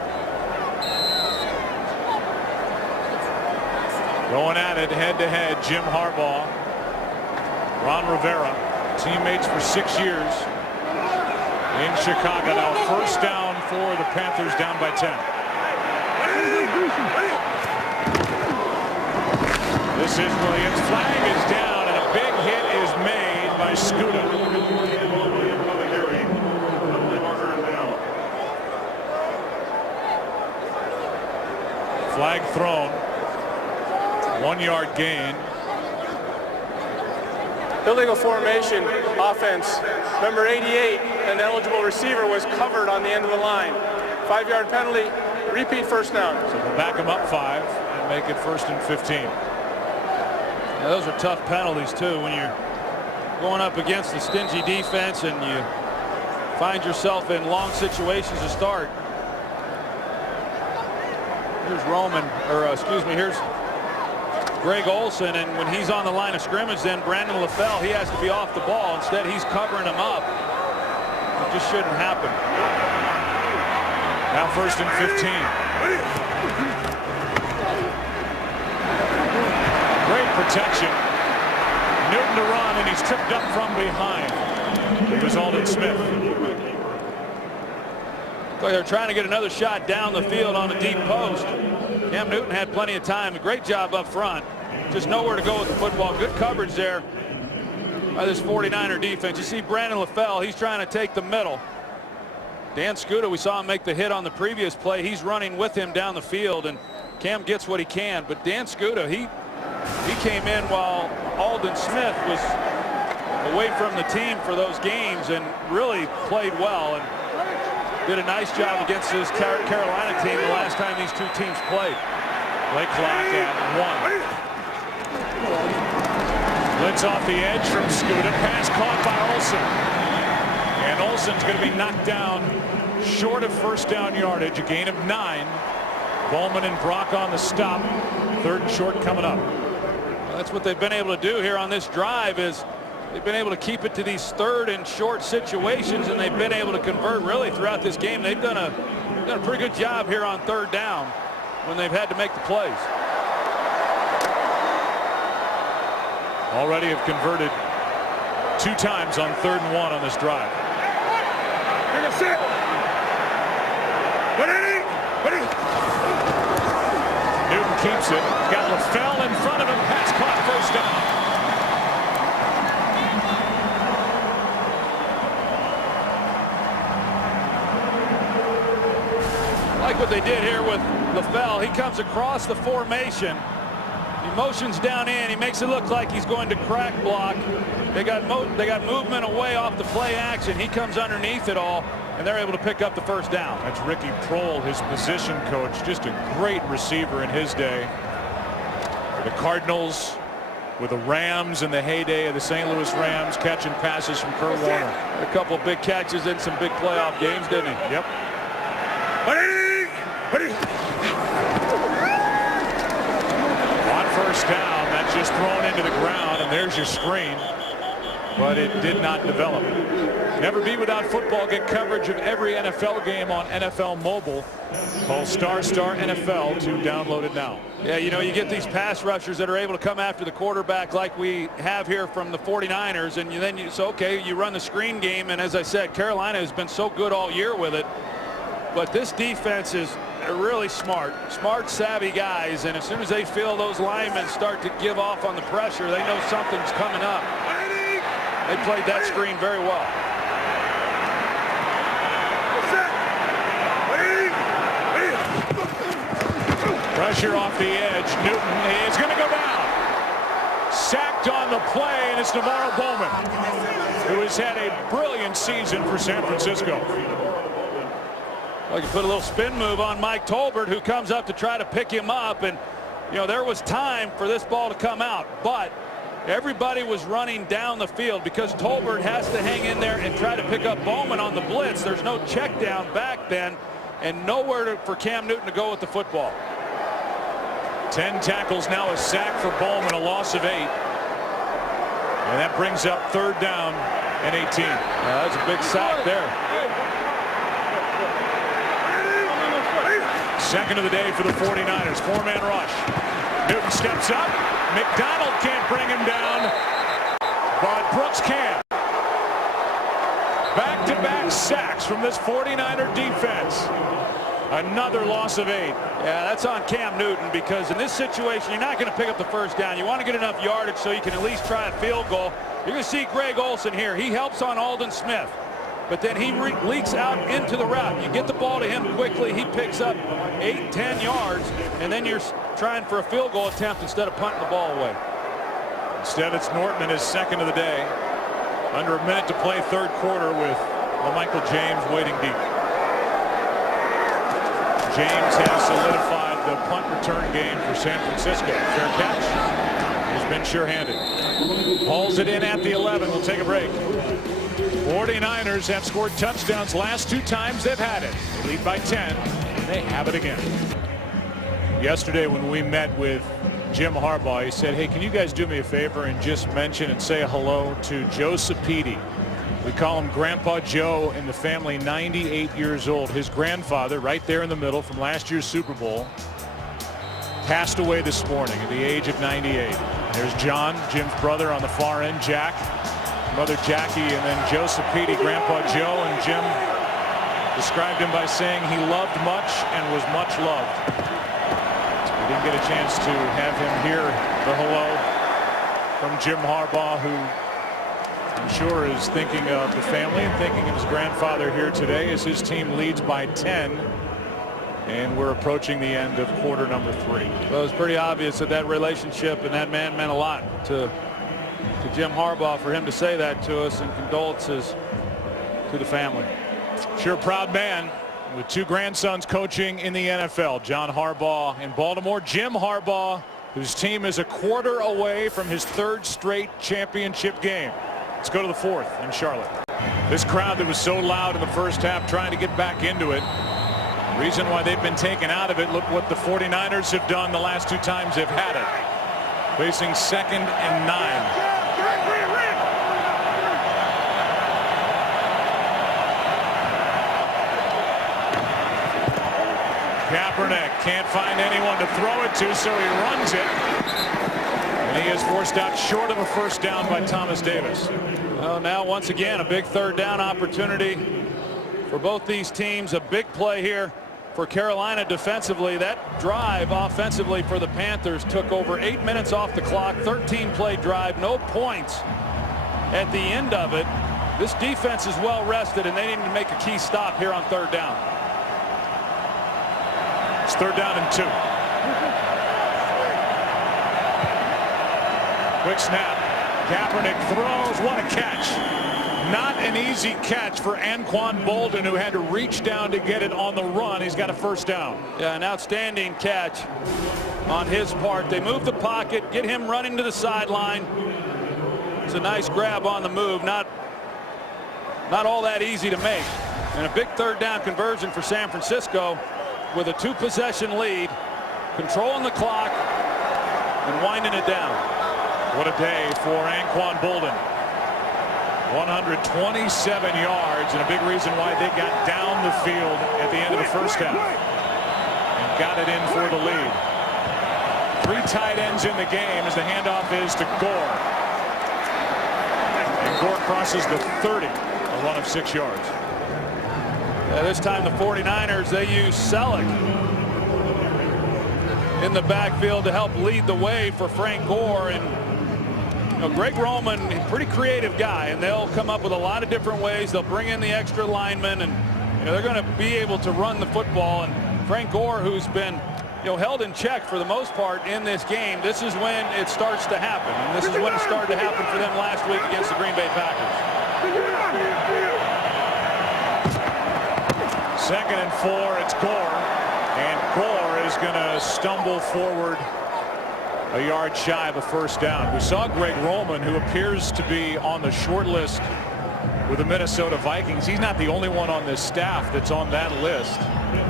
Going at it head-to-head, Jim Harbaugh, Ron Rivera, teammates for 6 years in Chicago. Now 1st down for the Panthers, down by 10. This is Williams. Flag is down, and a big hit is made by Scuda. Flag thrown. 1-yard gain. Illegal formation offense. Number 88, an eligible receiver, was covered on the end of the line. 5-yard penalty, repeat first down. So we'll back him up 5 and make it 1st and 15. Yeah, those are tough penalties too when you're going up against the stingy defense and you find yourself in long situations to start. Here's here's Greg Olsen, and when he's on the line of scrimmage, then Brandon LaFell, he has to be off the ball. Instead, he's covering him up. It just shouldn't happen. Now 1st and 15. Great protection. Newton to run, and he's tripped up from behind. It was Aldon Smith. They're trying to get another shot down the field on a deep post. Cam Newton had plenty of time. A great job up front. Just nowhere to go with the football. Good coverage there by this 49er defense. You see Brandon LaFell, he's trying to take the middle. Dan Scuda, we saw him make the hit on the previous play. He's running with him down the field, and Cam gets what he can. But Dan Scuda, he came in while Aldon Smith was away from the team for those games and really played well and did a nice job against this Carolina team the last time these 2 teams played. Play clock at 1. Blitz off the edge from Scuda. Pass caught by Olsen. And Olsen's going to be knocked down short of 1st down yardage. A gain of 9. Bowman and Brock on the stop. 3rd and short coming up. Well, that's what they've been able to do here on this drive is they've been able to keep it to these 3rd and short situations, and they've been able to convert really throughout this game. They've done a done a pretty good job here on third down when they've had to make the plays. Already have converted 2 times on 3rd and 1 on this drive. Newton keeps it. He's got LaFell in front of him. Pass caught, first down. Like what they did here with LaFell. He comes across the formation. He motions down in. He makes it look like he's going to crack block. They got movement away off the play action. He comes underneath it all, and they're able to pick up the first down. That's Ricky Prohl, his position coach. Just a great receiver in his day. For the Cardinals, with the Rams in the heyday of the St. Louis Rams, catching passes from Kurt Warner. A couple of big catches in some big playoff games, didn't he? Yep. On first down, that's just thrown into the ground, and there's your screen. But it did not develop. Never be without football. Get coverage of every NFL game on NFL Mobile. Call ** NFL to download it now. Yeah, you know, you get these pass rushers that are able to come after the quarterback like we have here from the 49ers, and then you say, okay, you run the screen game, and as I said, Carolina has been so good all year with it. But this defense is really smart, savvy guys, and as soon as they feel those linemen start to give off on the pressure, they know something's coming up. They played that screen very well. Pressure off the edge. Newton is going to go down. Sacked on the play, and it's Navarro Bowman, who has had a brilliant season for San Francisco. Well, you put a little spin move on Mike Tolbert, who comes up to try to pick him up, and you know there was time for this ball to come out, but everybody was running down the field because Tolbert has to hang in there and try to pick up Bowman on the blitz. There's no check down back then, and nowhere for Cam Newton to go with the football. 10 tackles, now a sack for Bowman, a loss of 8. And that brings up 3rd down and 18. Yeah, that's a big sack there. Second of the day for the 49ers. 4-man rush. Newton steps up. McDonald can't bring him down, but Brooks can. Back-to-back sacks from this 49er defense. Another loss of 8. Yeah, that's on Cam Newton, because in this situation, you're not going to pick up the first down. You want to get enough yardage so you can at least try a field goal. You're going to see Greg Olsen here. He helps on Aldon Smith, but then he leaks out into the route. You get the ball to him quickly. He picks up 8-10 yards, and then you're trying for a field goal attempt instead of punting the ball away. Instead, it's Norton in his second of the day. Under a minute to play, 3rd quarter, with Michael James waiting deep. James has solidified the punt return game for San Francisco. Fair catch. He's been sure-handed. Hauls it in at the 11. We'll take a break. 49ers have scored touchdowns last 2 times they've had it. They lead by 10, and they have it again. Yesterday when we met with Jim Harbaugh, he said, hey, can you guys do me a favor and just mention and say hello to Joe Sapiti. We call him Grandpa Joe in the family, 98 years old. His grandfather, right there in the middle from last year's Super Bowl, passed away this morning at the age of 98. There's John, Jim's brother, on the far end, Jack, mother Jackie, and then Joe Sapiti, Grandpa Joe. And Jim described him by saying he loved much and was much loved. We didn't get a chance to have him hear the hello from Jim Harbaugh, who I'm sure is thinking of the family and thinking of his grandfather here today as his team leads by 10. And we're approaching the end of quarter number 3. Well, it was pretty obvious that that relationship and that man meant a lot to Jim Harbaugh for him to say that to us, and condolences to the family. Sure proud man with 2 grandsons coaching in the NFL. John Harbaugh in Baltimore. Jim Harbaugh, whose team is a quarter away from his 3rd straight championship game. Let's go to the 4th in Charlotte. This crowd that was so loud in the first half trying to get back into it. Reason why they've been taken out of it. Look what the 49ers have done the last 2 times they've had it. Facing 2nd and 9. can't find anyone to throw it to, so he runs it. And he is forced out short of a first down by Thomas Davis. Well, now once again a big third down opportunity for both these teams. A big play here for Carolina defensively. That drive offensively for the Panthers took over 8 minutes off the clock. 13-play drive, no points at the end of it. This defense is well rested, and they need to make a key stop here on third down. It's third down and 2. Quick snap. Kaepernick throws. What a catch. Not an easy catch for Anquan Boldin, who had to reach down to get it on the run. He's got a first down. Yeah, an outstanding catch on his part. They move the pocket, get him running to the sideline. It's a nice grab on the move. Not all that easy to make. And a big third down conversion for San Francisco with a 2-possession lead, controlling the clock and winding it down. What a day for Anquan Boldin. 127 yards, and a big reason why they got down the field at the end of the first half and got it in for the lead. 3 tight ends in the game as the handoff is to Gore. And Gore crosses the 30, a run of 6 yards. This time the 49ers, they use Selleck in the backfield to help lead the way for Frank Gore. And Greg Roman, pretty creative guy, and they'll come up with a lot of different ways. They'll bring in the extra linemen, and they're going to be able to run the football. And Frank Gore, who's been held in check for the most part in this game, this is when it starts to happen. And this is when it started to happen for them last week against the Green Bay Packers. 2nd and 4. It's Gore, and Gore is going to stumble forward a yard shy of a first down. We saw Greg Roman, who appears to be on the short list with the Minnesota Vikings. He's not the only one on this staff that's on that list.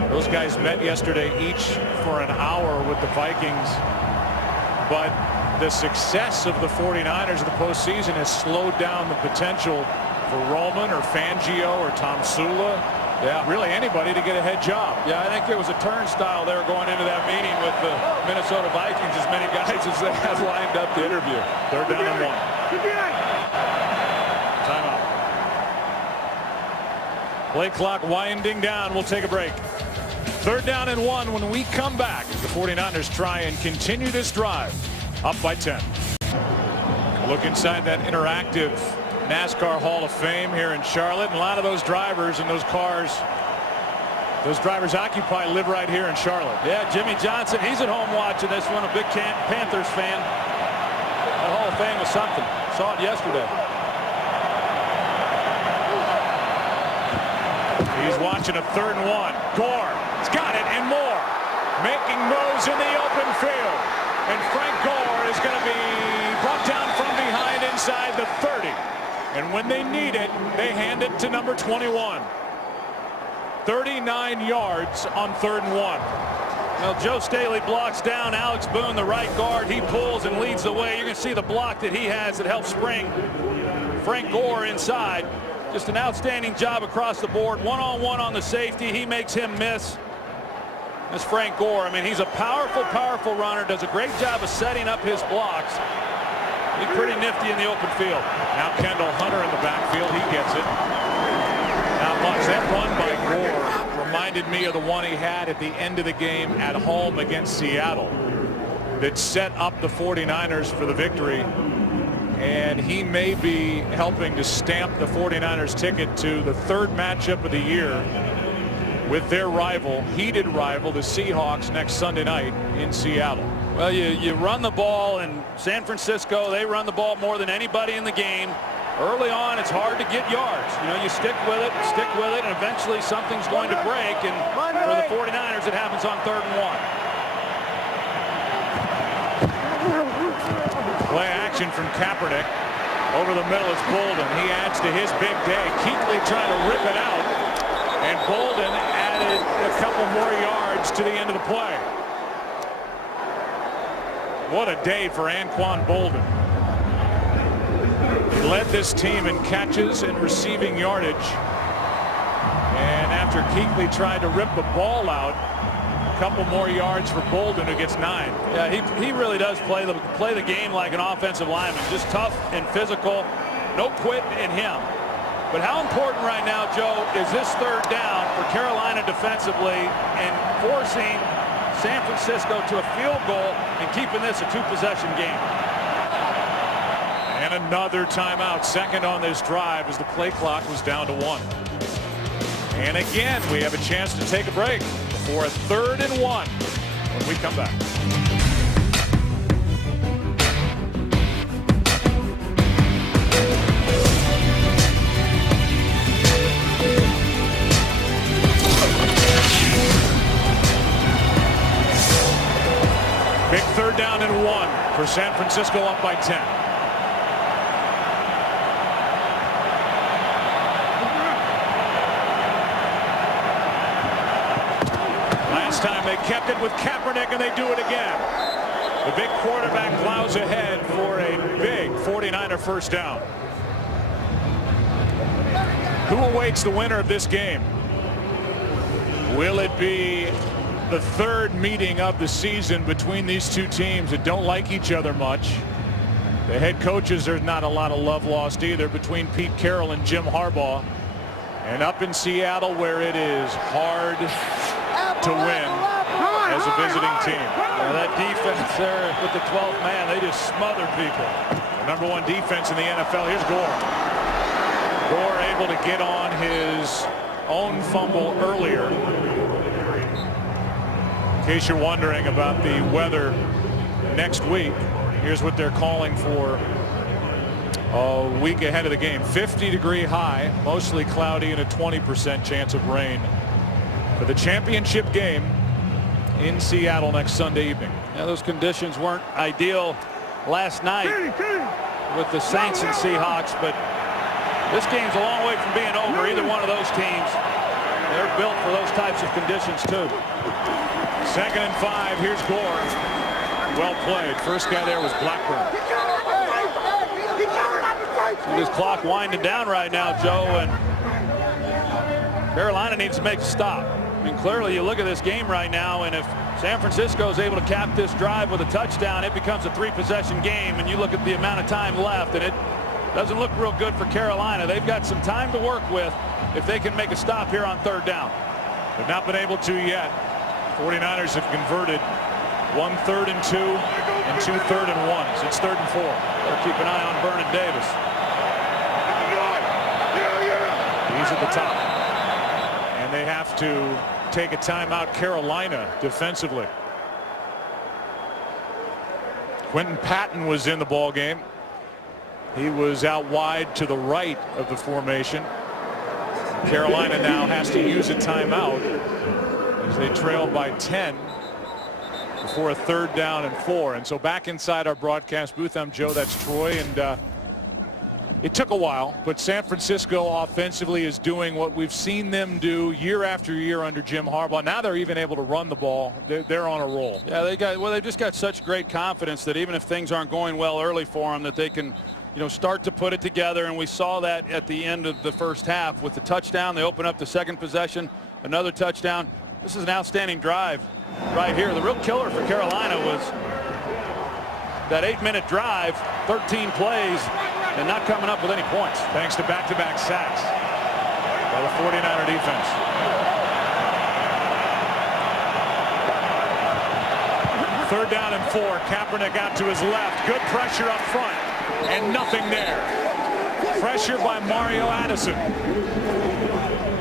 Those guys met yesterday each for an hour with the Vikings. But the success of the 49ers in the postseason has slowed down the potential for Roman or Fangio or Tom Sula. Yeah, really anybody to get a head job. Yeah, I think there was a turnstile there going into that meeting with the Minnesota Vikings, as many guys as they have lined up to interview. Third down and 1. Timeout. Play clock winding down. We'll take a break. Third down and 1 when we come back. The 49ers try and continue this drive. Up by 10. Look inside that interactive NASCAR Hall of Fame here in Charlotte. And a lot of those drivers and those cars, those drivers occupy, live right here in Charlotte. Yeah, Jimmy Johnson, he's at home watching this one, a big Panthers fan. That Hall of Fame was something. Saw it yesterday. He's watching a 3rd and 1. Gore has got it and more. Making moves in the open field. And Frank Gore is going to be brought down from behind inside the 30. And when they need it, they hand it to number 21. 39 yards on 3rd and 1. Well, Joe Staley blocks down Alex Boone, the right guard. He pulls and leads the way. You can see the block that he has that helps spring Frank Gore inside. Just an outstanding job across the board. One-on-one on the safety. He makes him miss. That's Frank Gore. I mean, he's a powerful, powerful runner. Does a great job of setting up his blocks. He's pretty nifty in the open field. Now Kendall Hunter in the backfield. He gets it. Now watch that run by Gore. Reminded me of the one he had at the end of the game at home against Seattle that set up the 49ers for the victory. And he may be helping to stamp the 49ers ticket to the 3rd matchup of the year with their rival, heated rival, the Seahawks, next Sunday night in Seattle. Well, you run the ball, and San Francisco, they run the ball more than anybody in the game. Early on, it's hard to get yards. You stick with it, and eventually something's going to break. And for the 49ers, it happens on 3rd and 1. Play action from Kaepernick. Over the middle is Boldin. He adds to his big day. Kuechly trying to rip it out. And Boldin added a couple more yards to the end of the play. What a day for Anquan Boldin. He led this team in catches and receiving yardage. And after Kuechly tried to rip the ball out, couple more yards for Bolden, who gets 9. Yeah, he really does play the game like an offensive lineman. Just tough and physical. No quit in him. But how important right now, Joe, is this third down for Carolina defensively and forcing San Francisco to a field goal and keeping this a 2-possession game? And another timeout, second on this drive, as the play clock was down to 1. And again, we have a chance to take a break before a 3rd and 1 when we come back. Big 3rd down and 1 for San Francisco, up by 10. Last time they kept it with Kaepernick, and they do it again. The big quarterback plows ahead for a big 49er first down. Who awaits the winner of this game? Will it be the 3rd meeting of the season between these two teams that don't like each other much? The head coaches, there's not a lot of love lost either between Pete Carroll and Jim Harbaugh. And up in Seattle, where it is hard to win as a visiting team. That defense there with the 12th man, they just smother people. The #1 defense in the NFL. Here's Gore. Gore able to get on his own fumble earlier. In case you're wondering about the weather next week, here's what they're calling for a week ahead of the game. 50-degree high, mostly cloudy, and a 20% chance of rain for the championship game in Seattle next Sunday evening. Yeah, those conditions weren't ideal last night with the Saints and Seahawks, but this game's a long way from being over. Either one of those teams, they're built for those types of conditions too. 2nd and 5. Here's Gore. Well played. First guy there was Blackburn. See this clock winding down right now, Joe, and Carolina needs to make a stop. I mean, clearly you look at this game right now, and if San Francisco is able to cap this drive with a touchdown, it becomes a 3-possession game, and you look at the amount of time left, and it doesn't look real good for Carolina. They've got some time to work with if they can make a stop here on 3rd down. They've not been able to yet. 49ers have converted 1 3rd and 2 and 2 3rd and 1s. It's 3rd and 4. Better keep an eye on Vernon Davis. He's at the top. And they have to take a timeout, Carolina, defensively. Quentin Patton was in the ball game. He was out wide to the right of the formation. Carolina now has to use a timeout as they trail by 10 before a 3rd down and 4. And so back inside our broadcast booth, I'm Joe, that's Troy, and it took a while, but San Francisco offensively is doing what we've seen them do year after year under Jim Harbaugh. Now they're even able to run the ball. They're on a roll. Yeah, they've just got such great confidence that even if things aren't going well early for them, that they can, start to put it together. And we saw that at the end of the first half with the touchdown. They open up the 2nd possession, another touchdown. This is an outstanding drive right here. The real killer for Carolina was that 8-minute drive, 13 plays, and not coming up with any points. Thanks to back-to-back sacks by the 49er defense. Third down and 4. Kaepernick out to his left. Good pressure up front, and nothing there. Pressure by Mario Addison.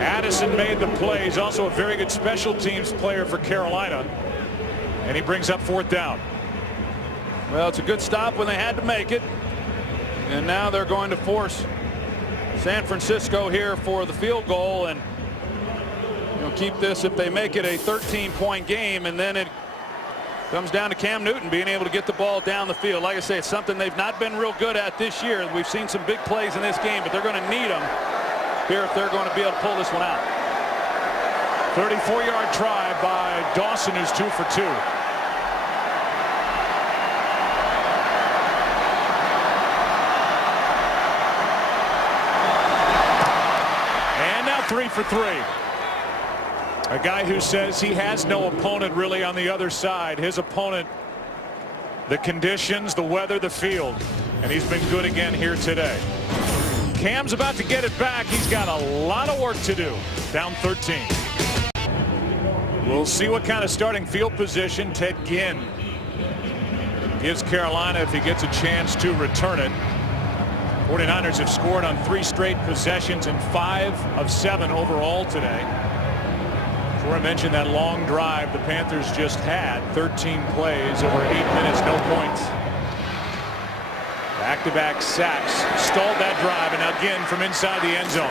Addison made the play. He's also a very good special teams player for Carolina, and he brings up 4th down. Well, it's a good stop when they had to make it. And now they're going to force San Francisco here for the field goal, and keep this if they make it a 13-point game, and then it comes down to Cam Newton being able to get the ball down the field. Like I say, it's something they've not been real good at this year. We've seen some big plays in this game, but they're going to need them here if they're going to be able to pull this one out. 34-yard try by Dawson, who's 2 for 2. And now 3 for 3. A guy who says he has no opponent really on the other side. His opponent, the conditions, the weather, the field. And he's been good again here today. Cam's about to get it back. He's got a lot of work to do. Down 13. We'll see what kind of starting field position Ted Ginn gives Carolina if he gets a chance to return it. 49ers have scored on 3 straight possessions and 5 of 7 overall today. Before I mentioned that long drive the Panthers just had, 13 plays over 8 minutes, no points. Back-to-back sacks stalled that drive, and now again from inside the end zone.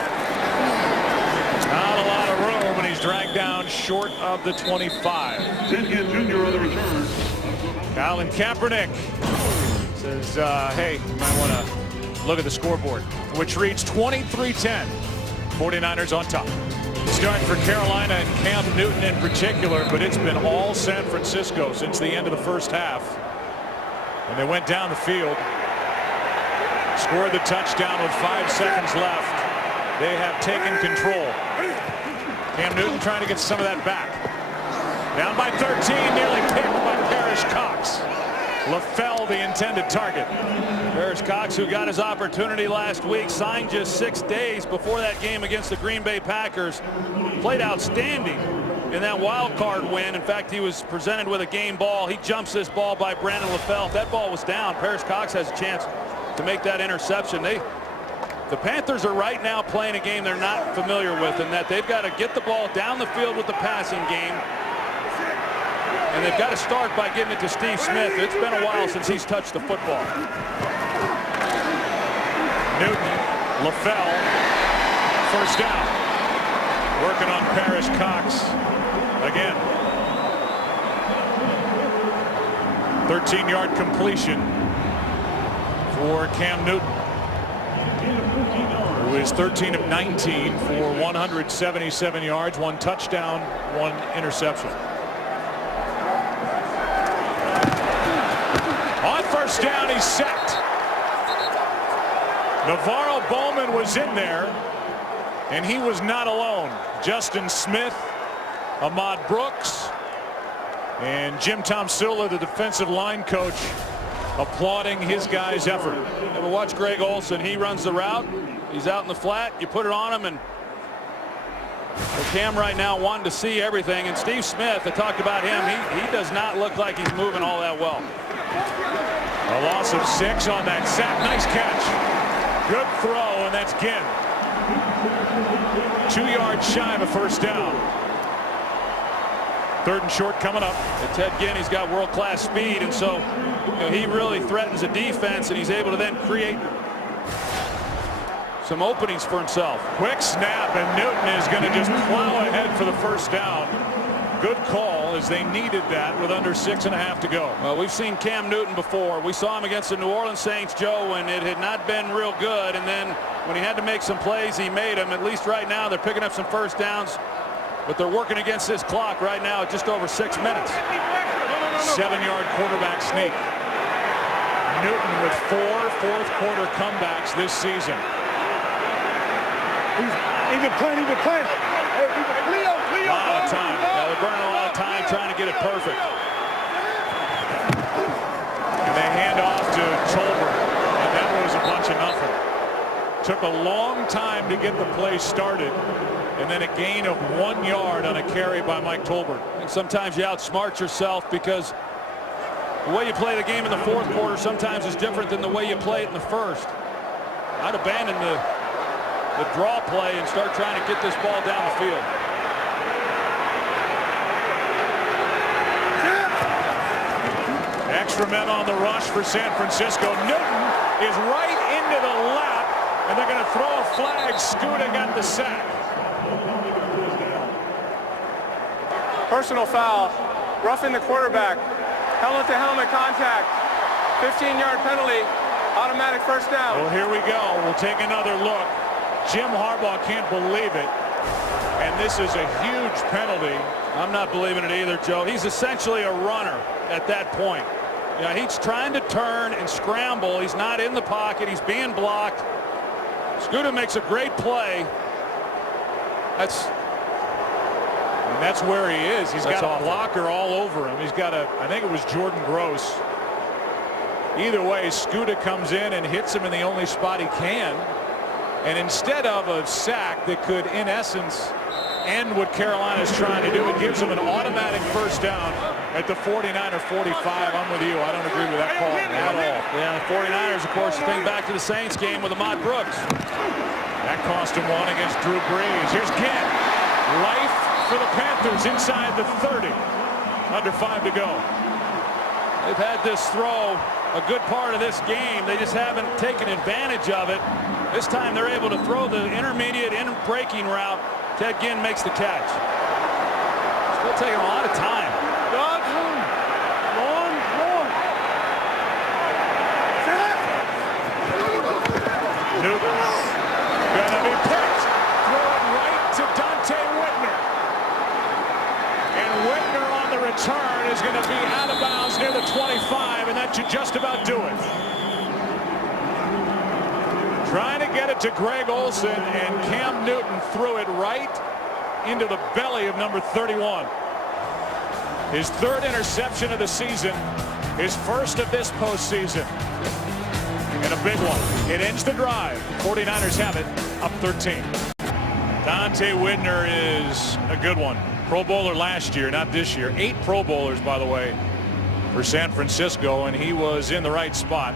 Not a lot of room, and he's dragged down short of the 25. Ted Ginn Jr. on the return. Colin Kaepernick says, hey, you might want to look at the scoreboard, which reads 23-10. 49ers on top. Starting for Carolina and Cam Newton in particular, but it's been all San Francisco since the end of the first half. And they went down the field, scored the touchdown with 5 seconds left. They have taken control. Cam Newton trying to get some of that back. Down by 13, nearly picked by Parrish Cox. LaFell the intended target. Parrish Cox, who got his opportunity last week, signed just 6 days before that game against the Green Bay Packers. Played outstanding in that wild card win. In fact, he was presented with a game ball. He jumps this ball by Brandon LaFell. If that ball was down, Parrish Cox has a chance to make that interception. The Panthers are right now playing a game they're not familiar with, in that they've got to get the ball down the field with the passing game. And they've got to start by getting it to Steve Smith. It's been a while since he's touched the football. Newton, LaFell, first down. Working on Parrish Cox again. 13-yard completion for Cam Newton, who is 13 of 19 for 177 yards, 1 touchdown, 1 interception. On first down, he's sacked. Navarro Bowman was in there, and he was not alone. Justin Smith, Ahmad Brooks, and Jim Tomsula, the defensive line coach, applauding his guy's effort. Ever watch Greg Olson? He runs the route. He's out in the flat. You put it on him, and Cam right now wanting to see everything. And Steve Smith, I talked about him. He does not look like he's moving all that well. A loss of 6 on that sack. Nice catch. Good throw, and that's Ginn. 2 yards shy of a first down. 3rd and short coming up. And Ted Ginn, he's got world-class speed, and so he really threatens the defense, and he's able to then create some openings for himself. Quick snap, and Newton is going to just plow ahead for the first down. Good call, as they needed that with under 6.5 to go. Well, we've seen Cam Newton before. We saw him against the New Orleans Saints, Joe, when it had not been real good, and then when he had to make some plays, he made them. At least right now, they're picking up some first downs, but they're working against this clock right now at just over 6 minutes. 7-yard quarterback sneak. Newton with 4 fourth-quarter comebacks this season. He's been playing. A lot of time. Yeah, they're burning a lot of time trying to get it perfect. And they hand off to Tolbert, and that was a bunch of nothing. Took a long time to get the play started, and then a gain of 1 yard on a carry by Mike Tolbert. And sometimes you outsmart yourself, because the way you play the game in the fourth quarter sometimes is different than the way you play it in the first. I'd abandon the draw play and start trying to get this ball down the field. Extra men on the rush for San Francisco. Newton is right into the lap, and they're going to throw a flag. Scuda got the sack. Personal foul, roughing the quarterback, helmet-to-helmet contact, 15-yard penalty, automatic first down. Well, here we go. We'll take another look. Jim Harbaugh can't believe it, and this is a huge penalty. I'm not believing it either, Joe. He's essentially a runner at that point. Yeah, he's trying to turn and scramble. He's not in the pocket. He's being blocked. Scuda makes a great play. And that's where he is. He's got a awful. blocker all over him. He's got I think it was Jordan Gross. Either way, Scooter comes in and hits him in the only spot he can. And instead of a sack that could, in essence, end what Carolina's trying to do, it gives them an automatic first down at the 49 or 45. I'm with you. I don't agree with that call at all. Yeah, the 49ers, of course, think back to the Saints game with Ahmad Brooks. That cost him one against Drew Brees. Here's Gant. Life for the Panthers inside the 30. Under 5 to go. They've had this throw a good part of this game. They just haven't taken advantage of it. This time they're able to throw the intermediate breaking route. Ted Ginn makes the catch. Still taking a lot of time. Newton's gonna be picked. Throw it right to Dante Whitner. And Whitner on the return is going to be out of bounds near the 25, and that should just about do it. Trying to get it to Greg Olsen, and Cam Newton threw it right into the belly of number 31. His third interception of the season, his first of this postseason. And a big one. It ends the drive. 49ers have it, up 13. Dante Whitner is a good one. Pro Bowler last year, not this year. 8 Pro Bowlers, by the way, for San Francisco, and he was in the right spot.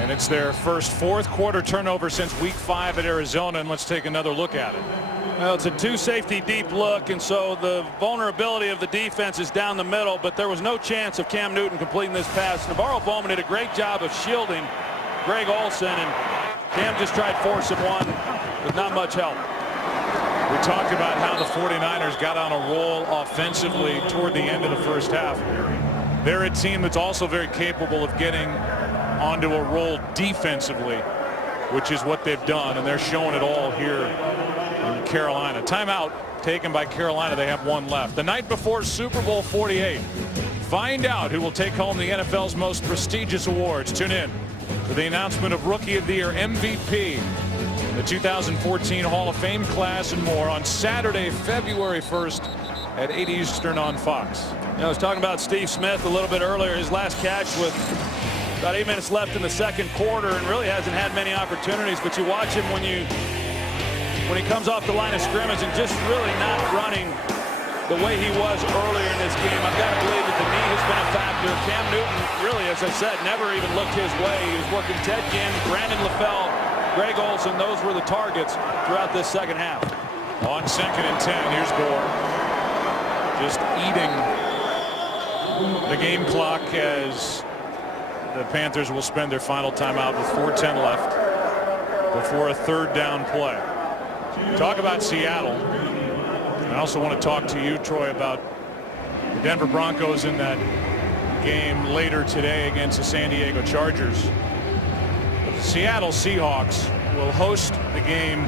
And it's their first fourth quarter turnover since week 5 at Arizona, and let's take another look at it. Well, it's a 2-safety deep look, and so the vulnerability of the defense is down the middle, but there was no chance of Cam Newton completing this pass. Navarro Bowman did a great job of shielding Greg Olsen, and Cam just tried forcing one with not much help. We talked about how the 49ers got on a roll offensively toward the end of the first half. They're a team that's also very capable of getting onto a roll defensively, which is what they've done, and they're showing it all here in Carolina. Timeout taken by Carolina. They have one left. The night before Super Bowl 48. Find out who will take home the NFL's most prestigious awards. Tune in for the announcement of Rookie of the Year, MVP, the 2014 Hall of Fame class, and more on Saturday, February 1st at 8 Eastern on Fox. I was talking about Steve Smith a little bit earlier. His last catch with about 8 minutes left in the second quarter, and really hasn't had many opportunities. But you watch him when he comes off the line of scrimmage and just really not running the way he was earlier in this game. I've got to believe that the knee has been a factor. Cam Newton, really, as I said, never even looked his way. He was working Ted Ginn, Brandon LaFell, Greg Olsen. Those were the targets throughout this second half. On 2nd and 10, here's Gore. Just eating the game clock as the Panthers will spend their final timeout with 4:10 left before a third down play. Talk about Seattle. I also want to talk to you, Troy, about the Denver Broncos in that game later today against the San Diego Chargers. But the Seattle Seahawks will host the game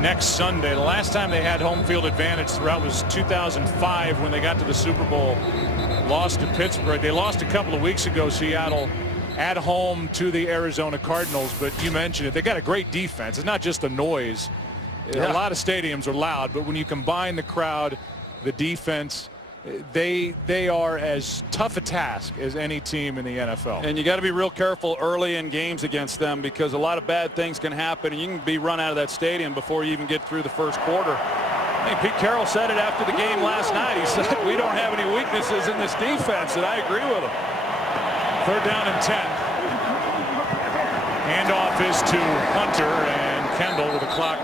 next Sunday. The last time they had home field advantage throughout was 2005 when they got to the Super Bowl. Lost to Pittsburgh. They lost a couple of weeks ago, Seattle, at home to the Arizona Cardinals. But you mentioned it. They got a great defense. It's not just the noise. Yeah. A lot of stadiums are loud, but when you combine the crowd, the defense, they are as tough a task as any team in the NFL. And you got to be real careful early in games against them, because a lot of bad things can happen, and you can be run out of that stadium before you even get through the first quarter. I think Pete Carroll said it after the game last night. He said, we don't have any weaknesses in this defense, and I agree with him. 3rd down and 10. Handoff is to Hunter, and Kendall with the clock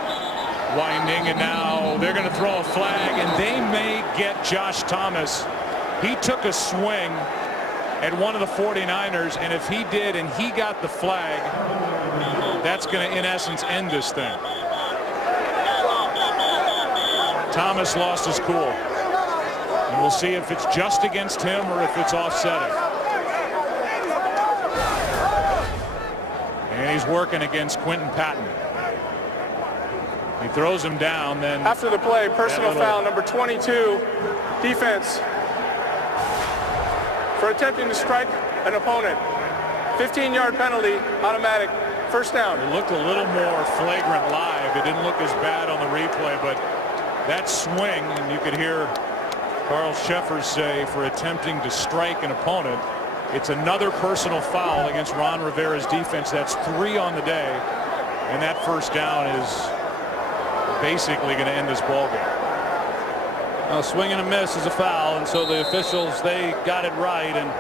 winding, and now they're going to throw a flag, and they may get Josh Thomas. He took a swing at one of the 49ers, and if he did and he got the flag, that's going to, in essence, end this thing. Thomas lost his cool, and we'll see if it's just against him or if it's offsetting. And he's working against Quentin Patton. He throws him down, then after the play, personal foul, number 22, defense, for attempting to strike an opponent. 15-yard penalty, automatic, first down. It looked a little more flagrant live. It didn't look as bad on the replay, but that swing, and you could hear Carl Sheffer say for attempting to strike an opponent. It's another personal foul against Ron Rivera's defense. That's 3 on the day, and that first down is basically going to end this ball game. Swing and a miss is a foul, and so the officials, they got it right. And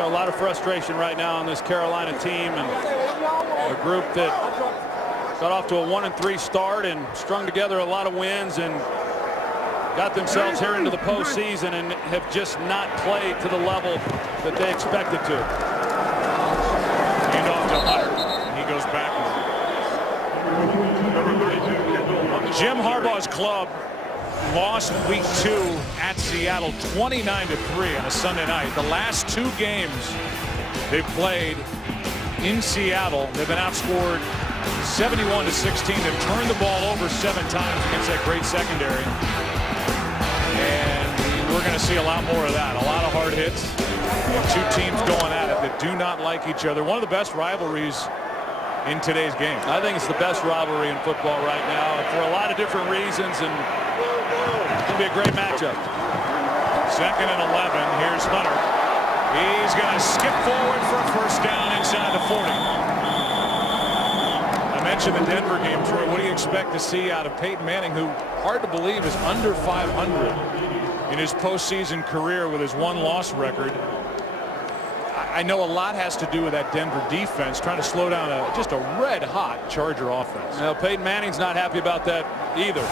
a lot of frustration right now on this Carolina team, and a group that got off to a 1-3 start and strung together a lot of wins and got themselves here into the postseason and have just not played to the level that they expected to. Hand off to Hunter. He goes backward. Jim Harbaugh's club lost week 2 at Seattle 29-3 on a Sunday night. The last 2 games they've played in Seattle, they've been outscored 71-16. They've turned the ball over 7 times against that great secondary. And we're going to see a lot more of that. A lot of hard hits. 2 teams going at it that do not like each other. One of the best rivalries in today's game. I think it's the best rivalry in football right now for a lot of different reasons, and it's going to be a great matchup. 2nd and 11. Here's Hunter. He's going to skip forward for a first down inside the 40. I mentioned the Denver game, Troy. What do you expect to see out of Peyton Manning, who, hard to believe, is under 500 in his postseason career with his 1-loss record? I know a lot has to do with that Denver defense trying to slow down just a red-hot Charger offense. Peyton Manning's not happy about that either.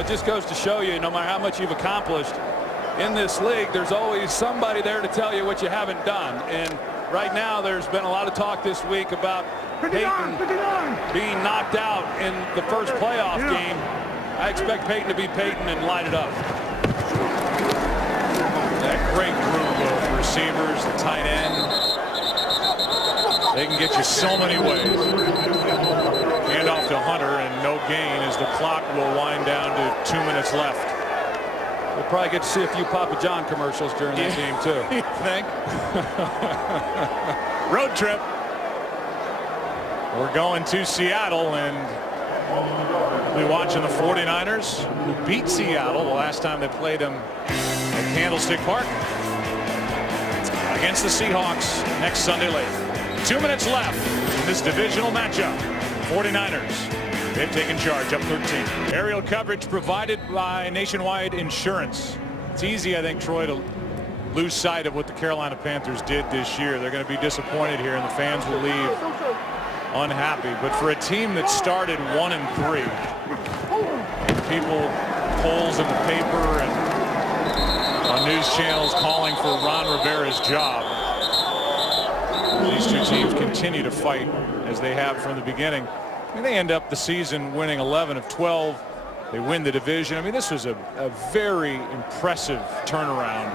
It just goes to show you, no matter how much you've accomplished in this league, there's always somebody there to tell you what you haven't done. And right now, there's been a lot of talk this week about Peyton being knocked out in the first playoff game. I expect Peyton to be Peyton and light it up. That great group of receivers, the tight end, they can get you so many ways. Hand off to Hunter, and no gain as the clock will wind down to 2 minutes left. We'll probably get to see a few Papa John commercials during that game, too. You think? Road trip. We're going to Seattle, and we'll be watching the 49ers, who beat Seattle the last time they played them at Candlestick Park, against the Seahawks next Sunday late. 2 minutes left in this divisional matchup. 49ers, they've taken charge, up 13. Aerial coverage provided by Nationwide Insurance. It's easy, I think, Troy, to lose sight of what the Carolina Panthers did this year. They're going to be disappointed here, and the fans will leave unhappy. But for a team that started 1-3, people, polls in the paper and on news channels calling for Ron Rivera's job, these 2 teams continue to fight as they have from the beginning. I mean, they end up the season winning 11 of 12. They win the division. I mean, this was a very impressive turnaround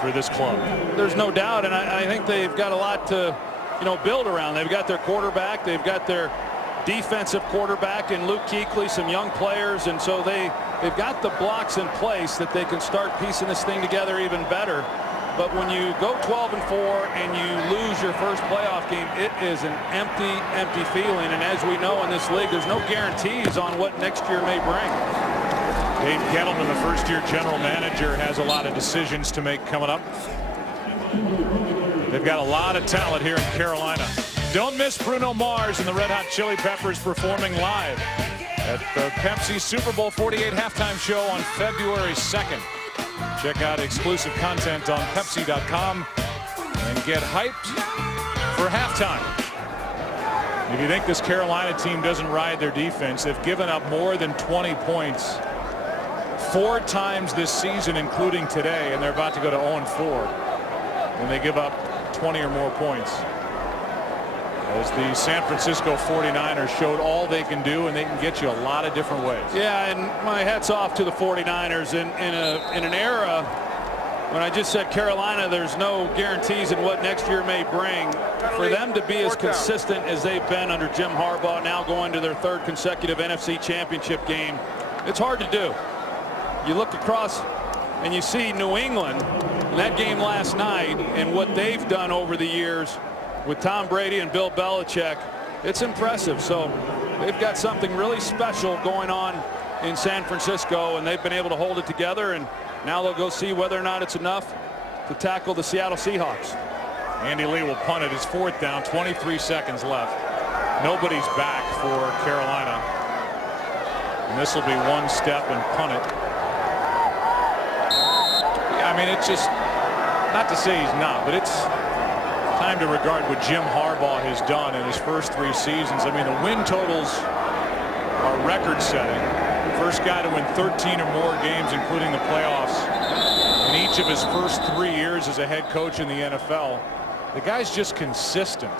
for this club. There's no doubt, and I think they've got a lot to build around. They've got their quarterback, they've got their defensive quarterback and Luke Kuechly, some young players, and so they've got the blocks in place that they can start piecing this thing together even better. But when you go 12-4 and you lose your first playoff game, it is an empty feeling. And as we know in this league, there's no guarantees on what next year may bring. Dave Gettleman, the first-year general manager, has a lot of decisions to make coming up. They've got a lot of talent here in Carolina. Don't miss Bruno Mars and the Red Hot Chili Peppers performing live at the Pepsi Super Bowl 48 halftime show on February 2nd. Check out exclusive content on Pepsi.com and get hyped for halftime. If you think this Carolina team doesn't ride their defense, they've given up more than 20 points 4 times this season, including today, and they're about to go to 0-4 when they give up 20 or more points. As the San Francisco 49ers showed all they can do, and they can get you a lot of different ways. Yeah, and my hat's off to the 49ers in an era when I just said Carolina, there's no guarantees in what next year may bring. For them to be as consistent as they've been under Jim Harbaugh, now going to their 3rd consecutive NFC Championship game, it's hard to do. You look across and you see New England in that game last night and what they've done over the years with Tom Brady and Bill Belichick. It's impressive. So they've got something really special going on in San Francisco, and they've been able to hold it together, and now they'll go see whether or not it's enough to tackle the Seattle Seahawks. Andy Lee will punt it. It's 4th down, 23 seconds left. Nobody's back for Carolina. And this will be one step and punt it. I mean, it's just, not to say he's not, but it's time to regard what Jim Harbaugh has done in his first 3 seasons. I mean, the win totals are record-setting. First guy to win 13 or more games, including the playoffs, in each of his first 3 years as a head coach in the NFL. The guy's just consistent.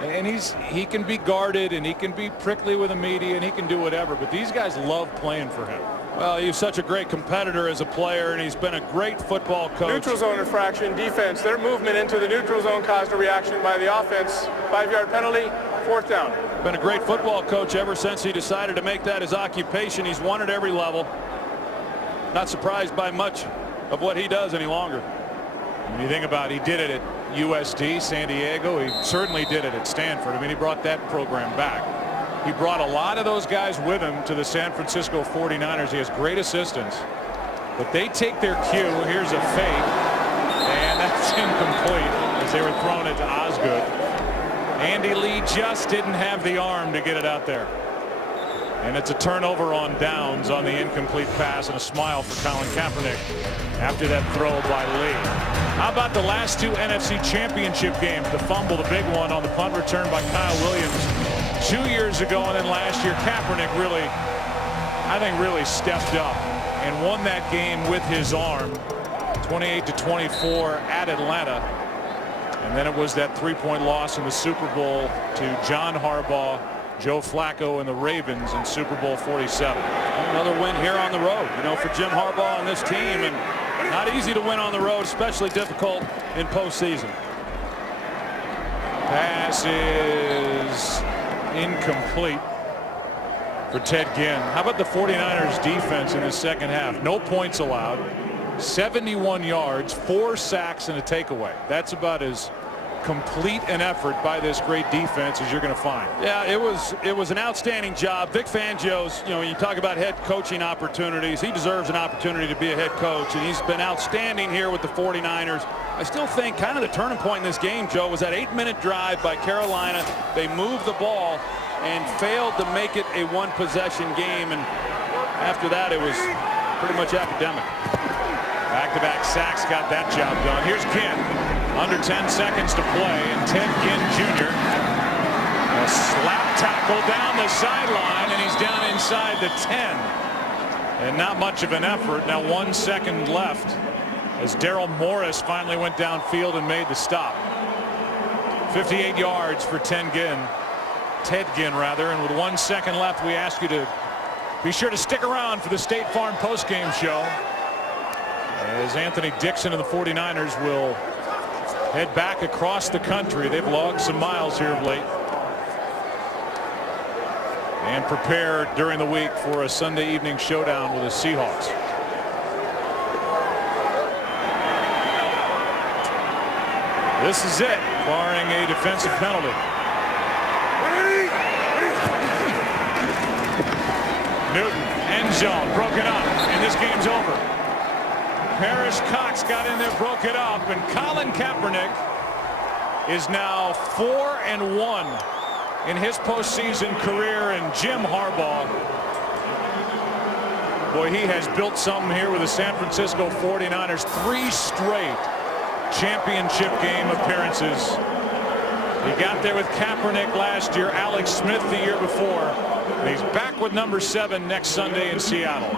And he can be guarded, and he can be prickly with the media, and he can do whatever, but these guys love playing for him. Well, he's such a great competitor as a player, and he's been a great football coach. Neutral zone infraction, defense. Their movement into the neutral zone caused a reaction by the offense. 5-yard penalty, 4th down. Been a great football coach ever since he decided to make that his occupation. He's won at every level. Not surprised by much of what he does any longer. When you think about it, he did it at USD, San Diego. He certainly did it at Stanford. I mean, he brought that program back. He brought a lot of those guys with him to the San Francisco 49ers. He has great assistants, but they take their cue. Here's a fake, and that's incomplete as they were throwing it to Osgood. Andy Lee just didn't have the arm to get it out there. And it's a turnover on downs on the incomplete pass, and a smile for Colin Kaepernick after that throw by Lee. How about the last 2 NFC Championship games? The fumble, the big one on the punt return by Kyle Williams 2 years ago, and then last year Kaepernick really, I think, really stepped up and won that game with his arm, 28-24 at Atlanta. And then it was that 3-point loss in the Super Bowl to John Harbaugh, Joe Flacco, and the Ravens in Super Bowl 47. Another win here on the road, you know, for Jim Harbaugh and this team, and not easy to win on the road, especially difficult in postseason. Pass is incomplete for Ted Ginn. How about the 49ers defense in the second half? No points allowed, 71 yards, 4 sacks, and a takeaway. That's about as complete an effort by this great defense as you're going to find. Yeah, it was an outstanding job. Vic Fangio's, you know, when you talk about head coaching opportunities, he deserves an opportunity to be a head coach, and he's been outstanding here with the 49ers. I still think kind of the turning point in this game, Joe, was that 8-minute drive by Carolina. They moved the ball and failed to make it a 1-possession game, and after that it was pretty much academic. Back-to-back sacks got that job done. Here's Ginn. Under 10 seconds to play, and Ted Ginn Jr. A slap tackle down the sideline, and he's down inside the 10. And not much of an effort. Now 1 second left as Daryl Morris finally went downfield and made the stop. 58 yards for Ted Ginn, and with 1 second left, we ask you to be sure to stick around for the State Farm postgame show, as Anthony Dixon and the 49ers will head back across the country. They've logged some miles here of late and prepare during the week for a Sunday evening showdown with the Seahawks. This is it, barring a defensive penalty. Newton, end zone, broken up, and this game's over. Parrish Cox got in there, broke it up, and Colin Kaepernick is now 4-1 in his postseason career, and Jim Harbaugh, boy, he has built something here with the San Francisco 49ers. 3 straight championship game appearances. He got there with Kaepernick last year, Alex Smith the year before, and he's back with number 7 next Sunday in Seattle.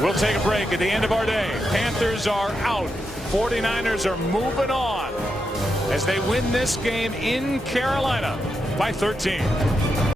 We'll take a break at the end of our day. Panthers are out. 49ers are moving on as they win this game in Carolina by 13.